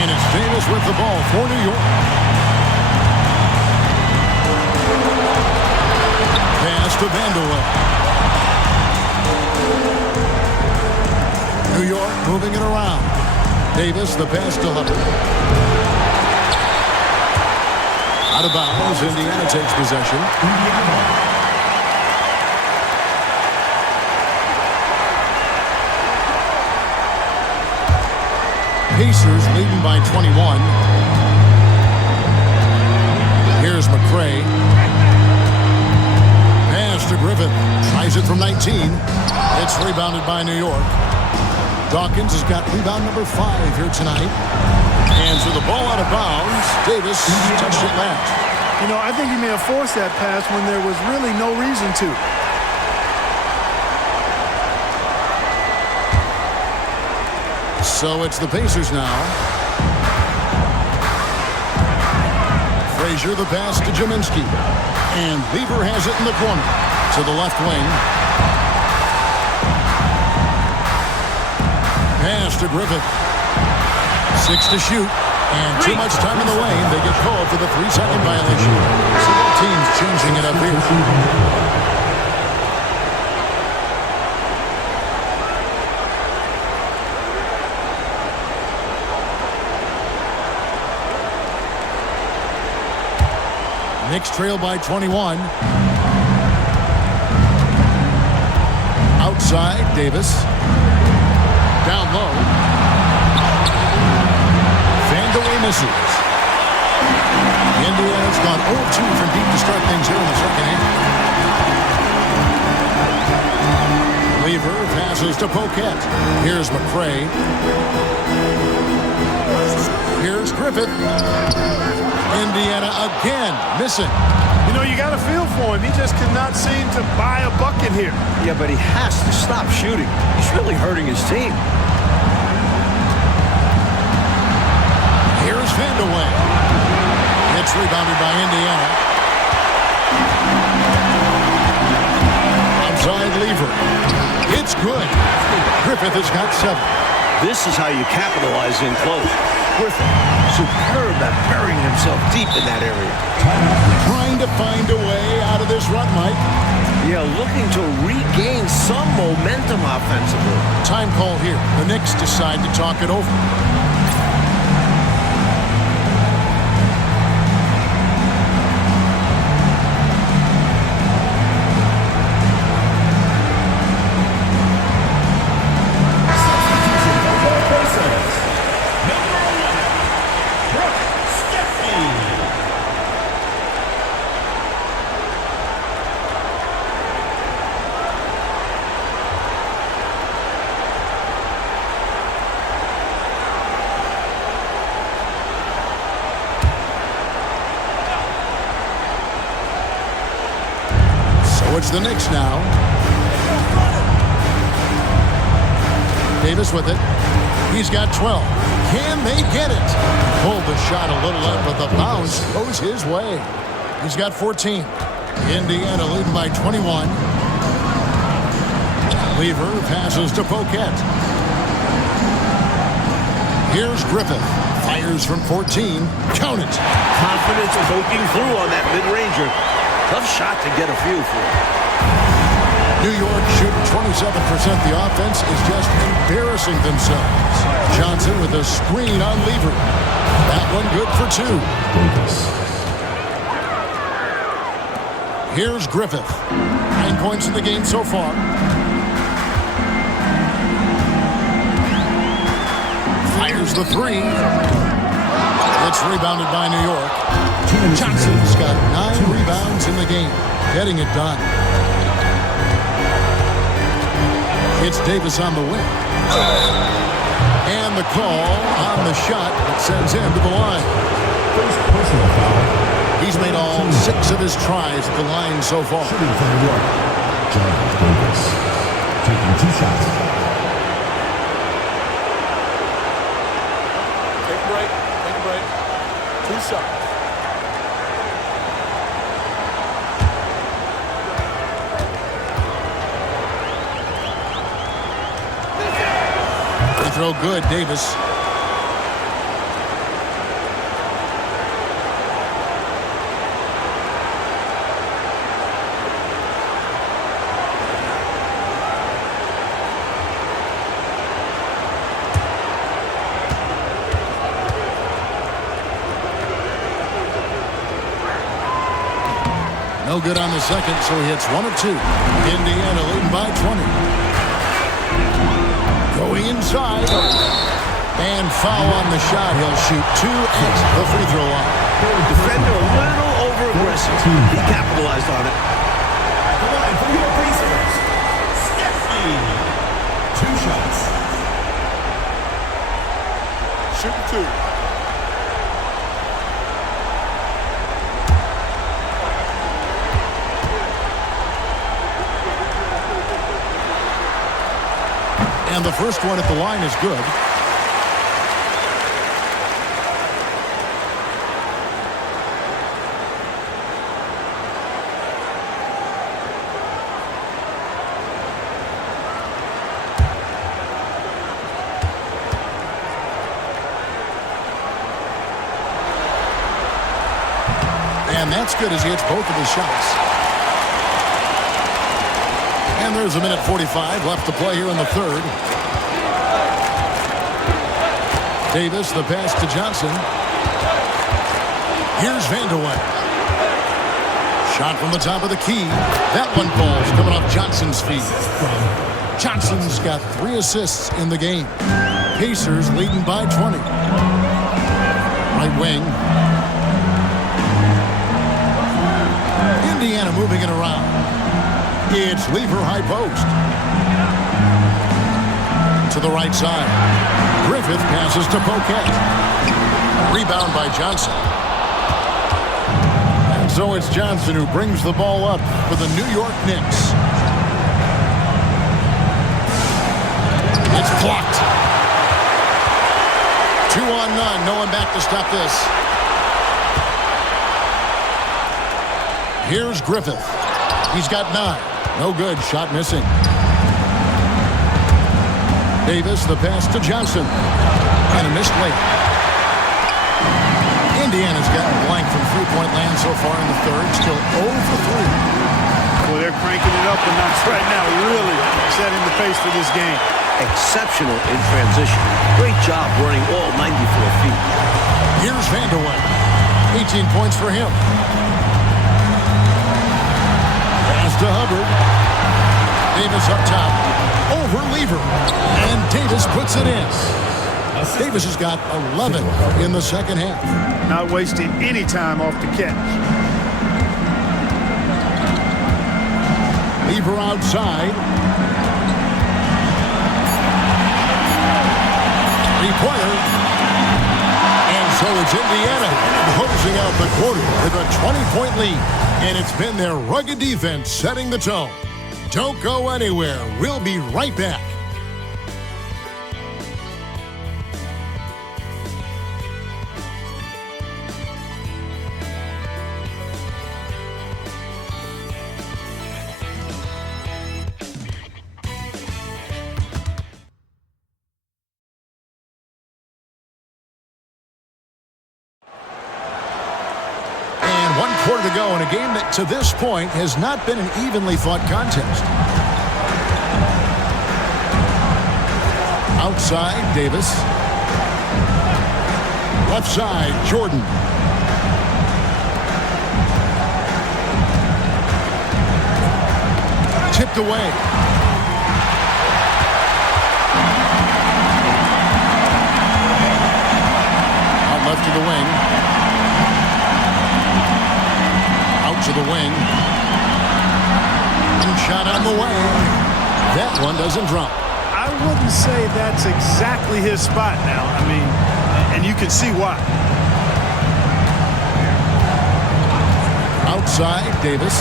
And it's Davis with the ball for New York. Pass to Vandeweghe. New York moving it around. Davis, the pass to Hubbard. Out of bounds. Indiana takes possession. Pacers leading by 21. Here's McCray. Pass to Griffith. Tries it from 19. It's rebounded by New York. Dawkins has got rebound number 5 here tonight. Hands with the ball out of bounds. Davis touched it last. You know, I think he may have forced that pass when there was really no reason to. So it's the Pacers now. Frazier the pass to Jaminski. And Lever has it in the corner. To the left wing. Pass to Griffith. 6 to shoot. And too much time in the lane. They get called for the 3-second violation. So both teams changing it up here. Knicks trail by 21. Outside, Davis. Down low. Vandeweghe misses. Indiana's gone 0-2 from deep to start things here in the second half. Lever passes to Poquette. Here's McCray. Here's Griffith. Indiana again missing. You know, you got a feel for him. He just could not seem to buy a bucket here. Yeah, but he has to stop shooting. He's really hurting his team. Here's Vandeweghe. It's rebounded by Indiana. Outside Lever. It's good. Griffith has got 7. This is how you capitalize in close. Griffith, superb at burying himself deep in that area. Trying to find a way out of this run, Mike. Yeah, looking to regain some momentum offensively. Time call here. The Knicks decide to talk it over. It's the Knicks now. Davis with it. He's got 12. Can they get it? Pulled the shot a little up, but the bounce goes his way. He's got 14. Indiana leading by 21. Lever passes to Poquette. Here's Griffith. Fires from 14. Count it. Confidence poking through on that mid-ranger. Tough shot to get a few for. New York shooting 27%. The offense is just embarrassing themselves. Johnson with a screen on Lever. That one good for 2. Here's Griffith. 9 points in the game so far. Fires the 3. It's rebounded by New York. Johnson's got 9 rebounds in the game. Getting it done. It's Davis on the wing. And the call on the shot that sends him to the line. First personal foul. He's made all 6 of his tries at the line so far. Shooting for New York, John Davis. Taking 2 shots. Take a break. Take a break. 2 shots. Free throw good, Davis. No good on the second, so he hits 1 of 2. Indiana leading by 20. Going inside. And foul on the shot. He'll shoot 2 at the free throw line. Defender a little over-aggressive. He capitalized on it. At the line for your Pacers, Stephanie. 2 shots. Shoot 2. And the first one at the line is good. And that's good as he hits both of his shots. And there's a minute 45 left to play here in the third. Davis, the pass to Johnson. Here's Vanderwey. Shot from the top of the key. That one falls, coming off Johnson's feet. Johnson's got 3 assists in the game. Pacers leading by 20. Right wing. Indiana moving it around. It's Lever high post. To the right side. Griffith passes to Poquet. Rebound by Johnson. And so it's Johnson who brings the ball up for the New York Knicks. It's blocked. 2 on none. No one back to stop this. Here's Griffith. He's got 9. No good. Shot missing. Davis, the pass to Johnson. And a missed late. Indiana's gotten blank from three-point land so far in the third. Still 0 for 3. Well, they're cranking it up a notch right now. Really setting the pace for this game. Exceptional in transition. Great job running all 94 feet. Here's Vanderwey. 18 points for him. Pass to Hubbard. Davis up top. Over Lever. And Davis puts it in. Davis has got 11 in the second half. Not wasting any time off the catch. Lever outside. Three-pointer. And so it's Indiana closing out the quarter with a 20-point lead. And it's been their rugged defense setting the tone. Don't go anywhere. We'll be right back. Quarter to go in a game that to this point has not been an evenly fought contest. Outside, Davis. Left side, Jordan. Tipped away. Out left to the wing. To the wing. And shot on the way. That one doesn't drop. I wouldn't say that's exactly his spot now. I mean, and you can see why. Outside, Davis.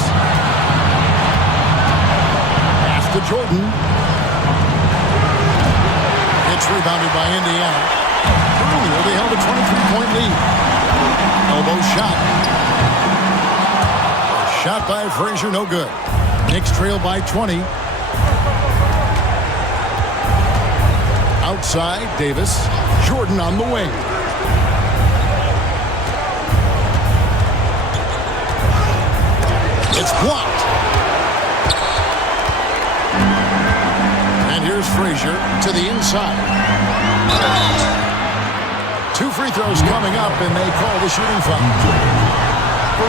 Pass to Jordan. It's rebounded by Indiana. Earlier, they held a 23-point lead. Elbow shot. Shot by Frazier, no good. Knicks trail by 20. Outside, Davis. Jordan on the wing. It's blocked. And here's Frazier to the inside. 2 free throws coming up, and they call the shooting foul.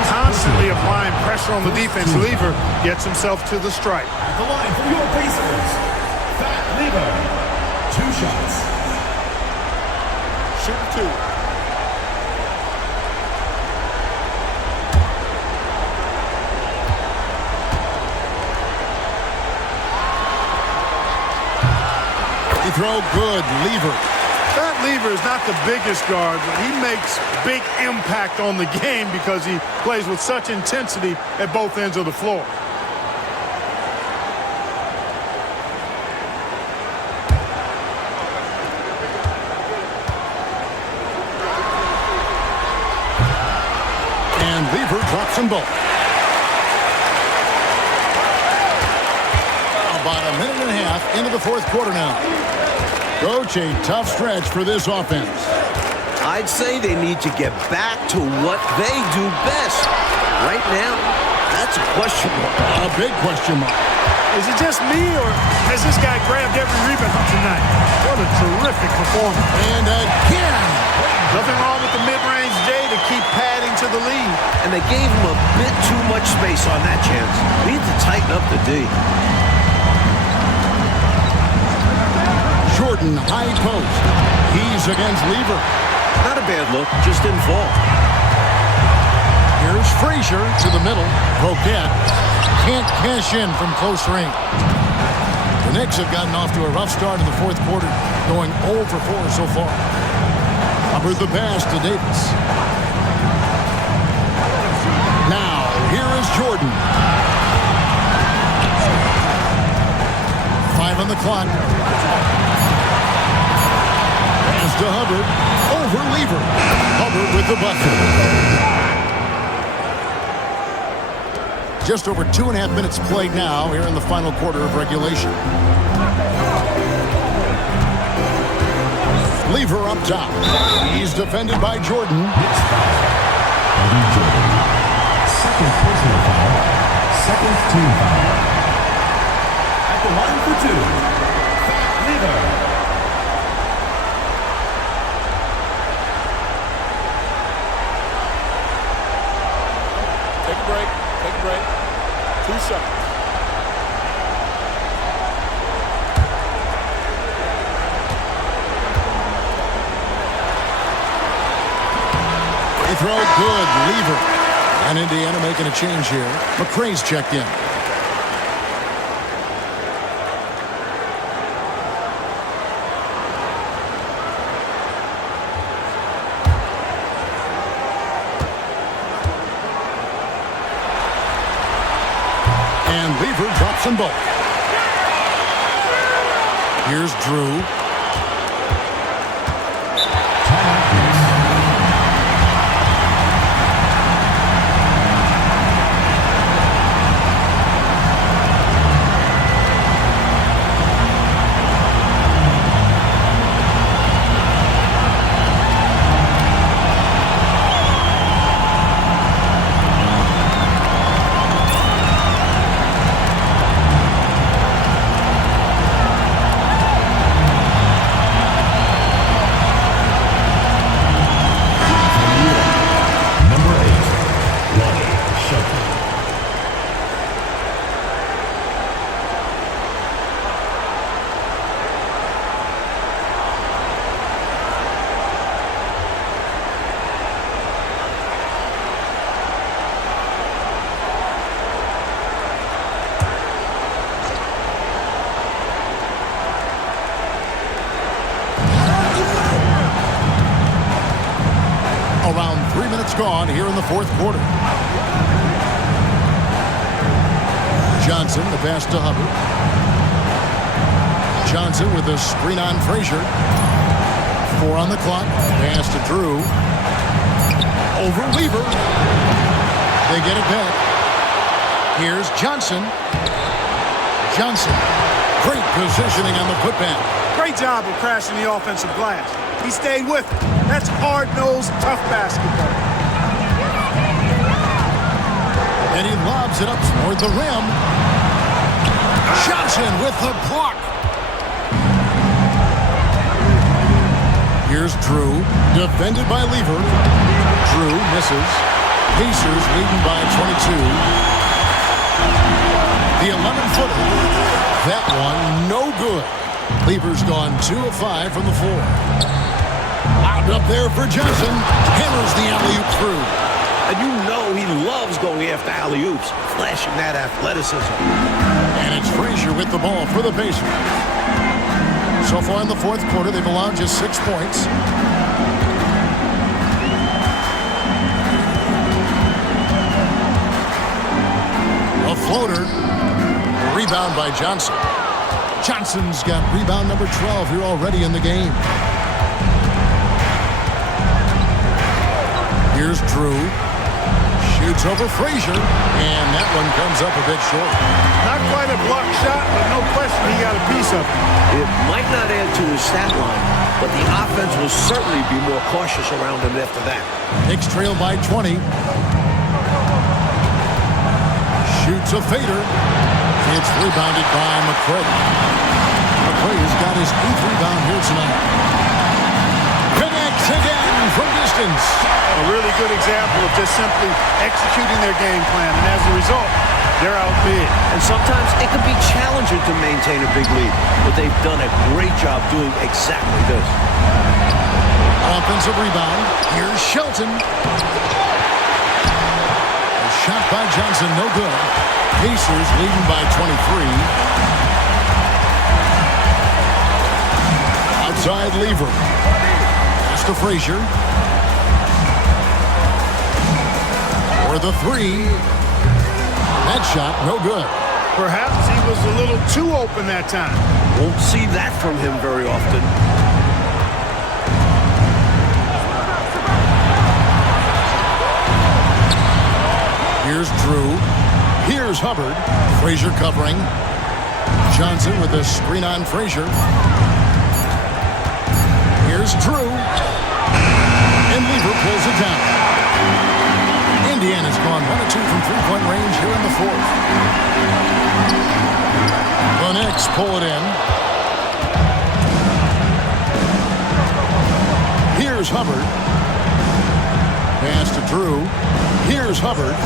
constantly applying pressure on the defense. Lever gets himself to the stripe. At the line for your Pacers, Fat Lever. 2 shots. Shoot 2. He throw good. Lever. That Lever is not the biggest guard, but he makes big impact on the game because he plays with such intensity at both ends of the floor. And Lever drops them both. About a minute and a half into the fourth quarter now. Coach, a tough stretch for this offense. I'd say they need to get back to what they do best. Right now, that's a question mark. A big question mark. Is it just me, or has this guy grabbed every rebound tonight? What a terrific performance. And again. Nothing wrong with the mid-range J to keep padding to the lead. And they gave him a bit too much space on that chance. Need to tighten up the D. Jordan, high post. He's against Lever. Not a bad look, just didn't fall. Here's Frazier to the middle. Croquette can't cash in from close range. The Knicks have gotten off to a rough start in the fourth quarter, going 0 for 4 so far. Hubbard the pass to Davis. Now, here is Jordan. 5 on the clock. Pass to Hubbard. Over Lever. Hubbard with the bucket. Just over 2.5 minutes played now here in the final quarter of regulation. Lever up top. He's defended by Jordan. Second personal foul. Second team foul. At the line for 2, Fat Lever. Take a break. Take a break. 2 shots. They throw good. Lever. And Indiana making a change here. McRae's checked in. And Lever drops them both. Here's Drew. Around 3 minutes gone here in the fourth quarter. Johnson, the pass to Hubbard. Johnson with a screen on Frazier. 4 on the clock. Pass to Drew. Over Lever. They get it back. Here's Johnson. Johnson. Great positioning on the putback. Great job of crashing the offensive glass. He stayed with it. That's hard-nosed, tough basketball. And he lobs it up toward the rim. Johnson with the block. Here's Drew, defended by Lever. Drew misses. Pacers leading by 22. The 11-footer. That one, no good. Lever's gone 2 of 5 from the floor. Lobbed up there for Johnson. Hammers the alley-oop through. And you know he loves going after alley-oops, flashing that athleticism. And it's Frazier with the ball for the Pacers. So far in the fourth quarter, they've allowed just 6 points. A floater. Rebound by Johnson. Johnson's got rebound number 12 here already in the game. Here's Drew. Shoots over Frazier, and that one comes up a bit short. Not quite a block shot, but no question he got a piece of it. It might not add to his stat line, but the offense will certainly be more cautious around him after that. Knicks trail by 20. Shoots a fader. It's rebounded by McCray. McCray has got his 8th rebound here tonight. Connects again from distance. A really good example of just simply executing their game plan, and as a result, they're outbid. And sometimes it can be challenging to maintain a big lead, but they've done a great job doing exactly this. Offensive rebound. Here's Shelton. A shot by Johnson, no good. Pacers leading by 23. Outside Lever. Pass to Frazier. For the 3. That shot, no good. Perhaps he was a little too open that time. Won't see that from him very often. Here's Drew. Here's Hubbard. Frazier covering. Johnson with a screen on Frazier. Here's Drew. And Lever pulls it down. Indiana's gone 1 of 2 from three-point range here in the fourth. The Knicks pull it in. Here's Hubbard. Pass to Drew. Here's Hubbard.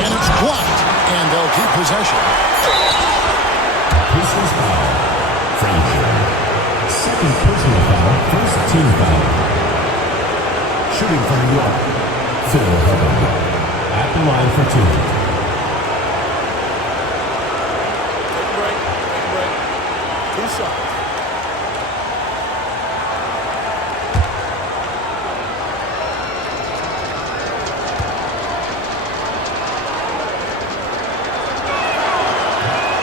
And it's blocked. And they'll keep possession. Pacers foul. Frazier. Second personal foul. First team foul. Shooting from New York. Phil Hubbard. At the line for 2. Take a break. Take a break. 2 shots.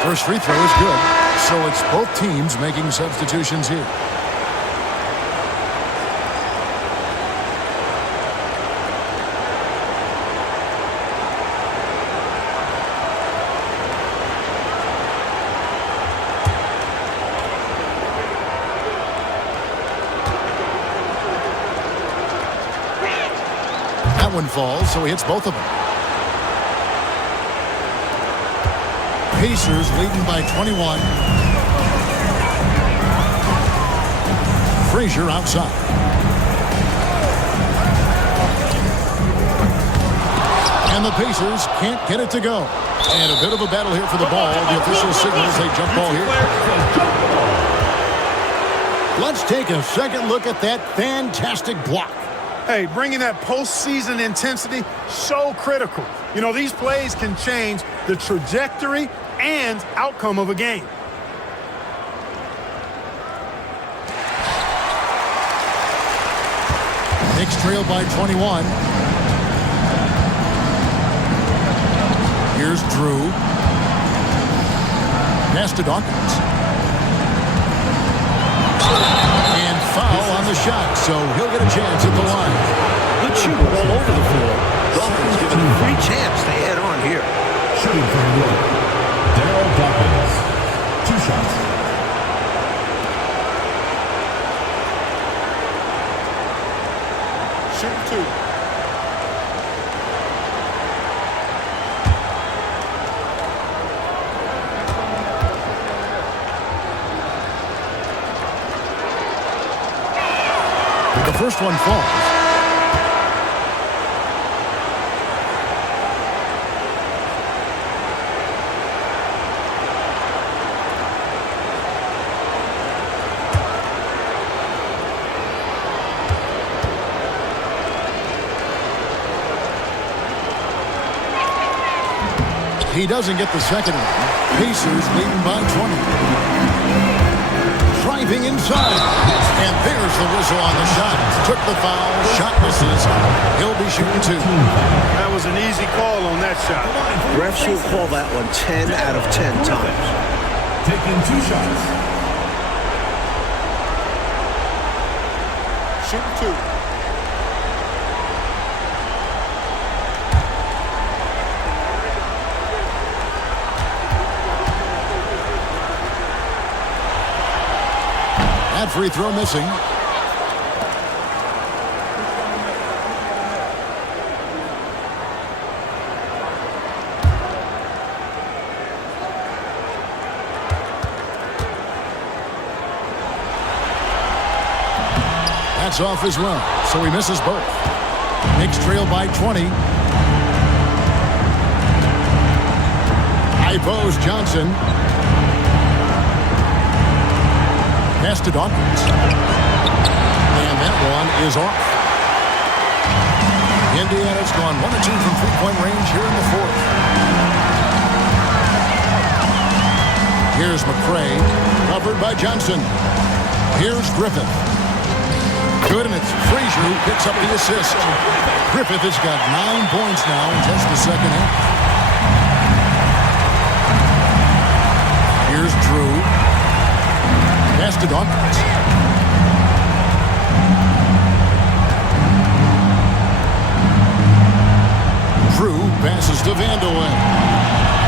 First free throw is good. So it's both teams making substitutions here. That one falls, so he hits both of them. Pacers leading by 21. Frazier outside. And the Pacers can't get it to go. And a bit of a battle here for the ball. The official signals a jump ball here. Let's take a second look at that fantastic block. Hey, bringing that postseason intensity, so critical. You know, these plays can change the trajectory and outcome of a game. Knicks trail by 21. Here's Drew. Pass to Dawkins. And foul on the shot, so he'll get a chance at the line. Good shooter all over the floor. Dawkins given a free chance to add on here. Shooting from New York. Daryl Dawkins. 2 shots. Shoot 2. The first one falls. He doesn't get the second one. Pacers leading by 20. Driving inside. And there's the whistle on the shot. Took the foul. Shot misses. He'll be shooting 2. That was an easy call on that shot. Refs will call that one 10 out of 10 times. Taking 2 shots. Shooting 2. That free throw missing. That's off as well, so he misses both. Knicks trail by 20. High post Johnson. Pass to Dawkins. And that one is off. Indiana's gone 1 of 2 from three-point range here in the fourth. Here's McCray, covered by Johnson. Here's Griffith. Good, and it's Frazier who picks up the assist. Griffith has got 9 points now in just the second half. Here's Drew. Pass to Dawkins. Drew passes to Vandeweghe.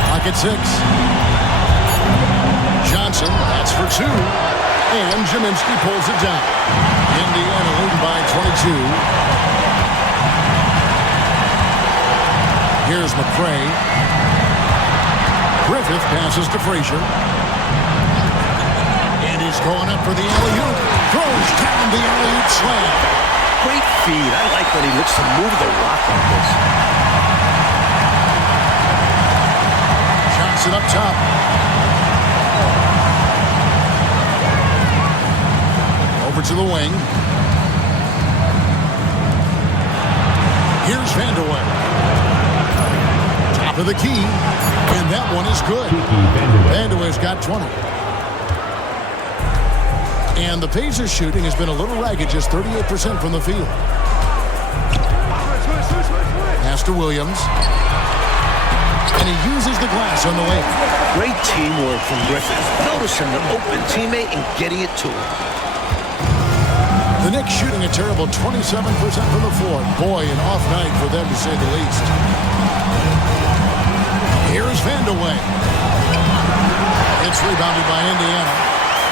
Clock at 6. Johnson, that's for 2. And Jaminski pulls it down. Indiana leading by 22. Here's McCray. Griffith passes to Frazier. And he's going up for the alley-oop. Throws down the alley-oop slam. Great feed. I like when he looks to move the rock like this. Johnson up top. Over to the wing. Here's Vandeweghe. Top of the key. And that one is good. Vandeweghe's got 20. And the Pacers shooting has been a little ragged, just 38% from the field. Pass to Williams. And he uses the glass on the way. Great teamwork from Griffith. Noticing the open teammate and getting it to him. The Knicks shooting a terrible 27% from the floor. Boy, an off night for them to say the least. Here's Vandeweghe. It's rebounded by Indiana.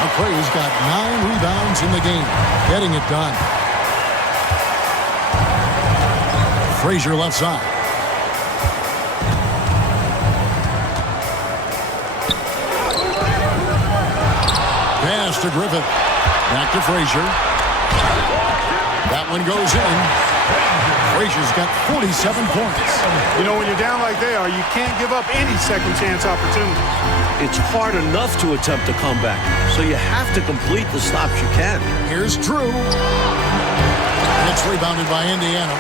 McCray's got 9 rebounds in the game. Getting it done. Frazier left side. Pass to Griffith. Back to Frazier. That one goes in. Frazier's got 47 points. You know, when you're down like they are, you can't give up any second chance opportunity. It's hard enough to attempt a comeback, so you have to complete the stops you can. Here's Drew. It's rebounded by Indiana.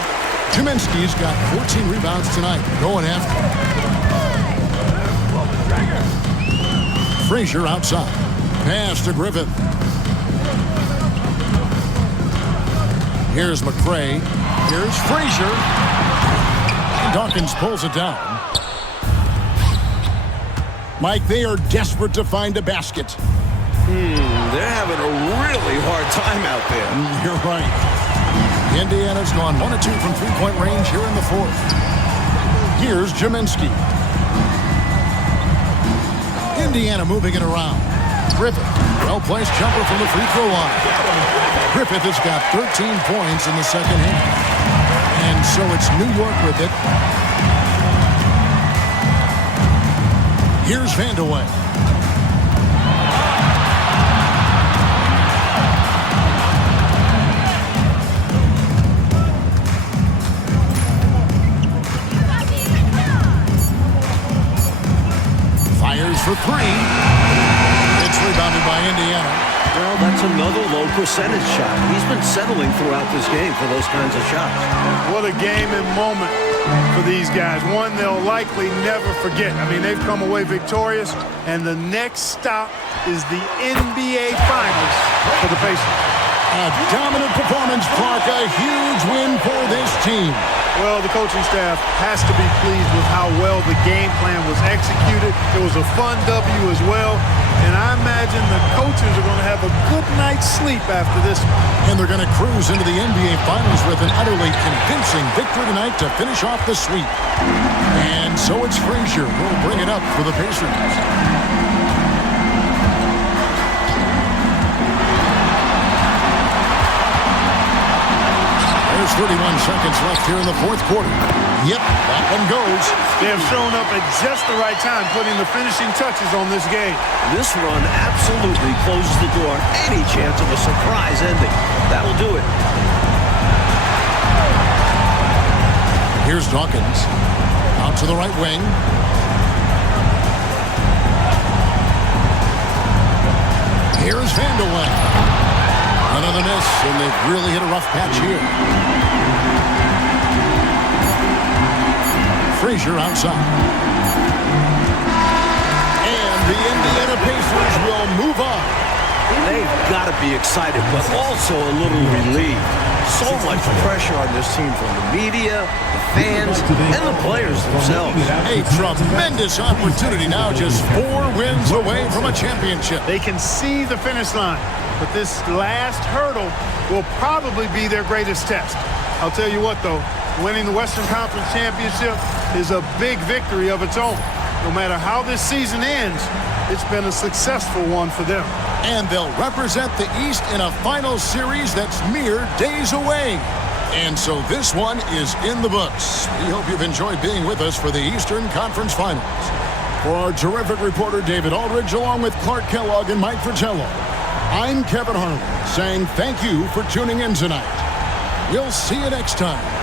Jaminski's got 14 rebounds tonight. Going after. Frazier outside. Pass to Griffith. Here's McCray. Here's Frazier. Dawkins pulls it down. Mike, they are desperate to find a basket. They're having a really hard time out there. You're right. Indiana's gone 1 of 2 from three-point range here in the fourth. Here's Jaminski. Indiana moving it around. Griffith, well-placed jumper from the free throw line. Griffith has got 13 points in the second half. And so it's New York with it. Here's Vandeweghe. three. It's rebounded by Indiana. Well, that's another low percentage shot. He's been settling throughout this game for those kinds of shots. What a game and moment for these guys. One they'll likely never forget. I mean, they've come away victorious, and the next stop is the NBA Finals for the Pacers. A dominant performance, Clark. A huge win for this team. Well, the coaching staff has to be pleased with how well the game plan was executed. It was a fun W as well. And I imagine the coaches are going to have a good night's sleep after this. And they're going to cruise into the NBA Finals with an utterly convincing victory tonight to finish off the sweep. And so it's Frazier who will bring it up for the Pacers. There's 31 seconds left here in the fourth quarter. Yep, that one goes. They have shown up at just the right time, putting the finishing touches on this game. This run absolutely closes the door on any chance of a surprise ending. That'll do it. Here's Dawkins. Out to the right wing. Here's Vanderwijn. Another miss, and they've really hit a rough patch here. Frazier outside. And the Indiana Pacers will move on. They've got to be excited, but also a little relieved. So much pressure on this team from the media, the fans, and the players themselves. A tremendous opportunity now, just 4 wins away from a championship. They can see the finish line, but this last hurdle will probably be their greatest test. I'll tell you what, though, winning the Western Conference Championship is a big victory of its own. No matter how this season ends, it's been a successful one for them. And they'll represent the East in a final series that's mere days away. And so this one is in the books. We hope you've enjoyed being with us for the Eastern Conference Finals. For our terrific reporter, David Aldridge, along with Clark Kellogg and Mike Fratello, I'm Kevin Harlan saying thank you for tuning in tonight. We'll see you next time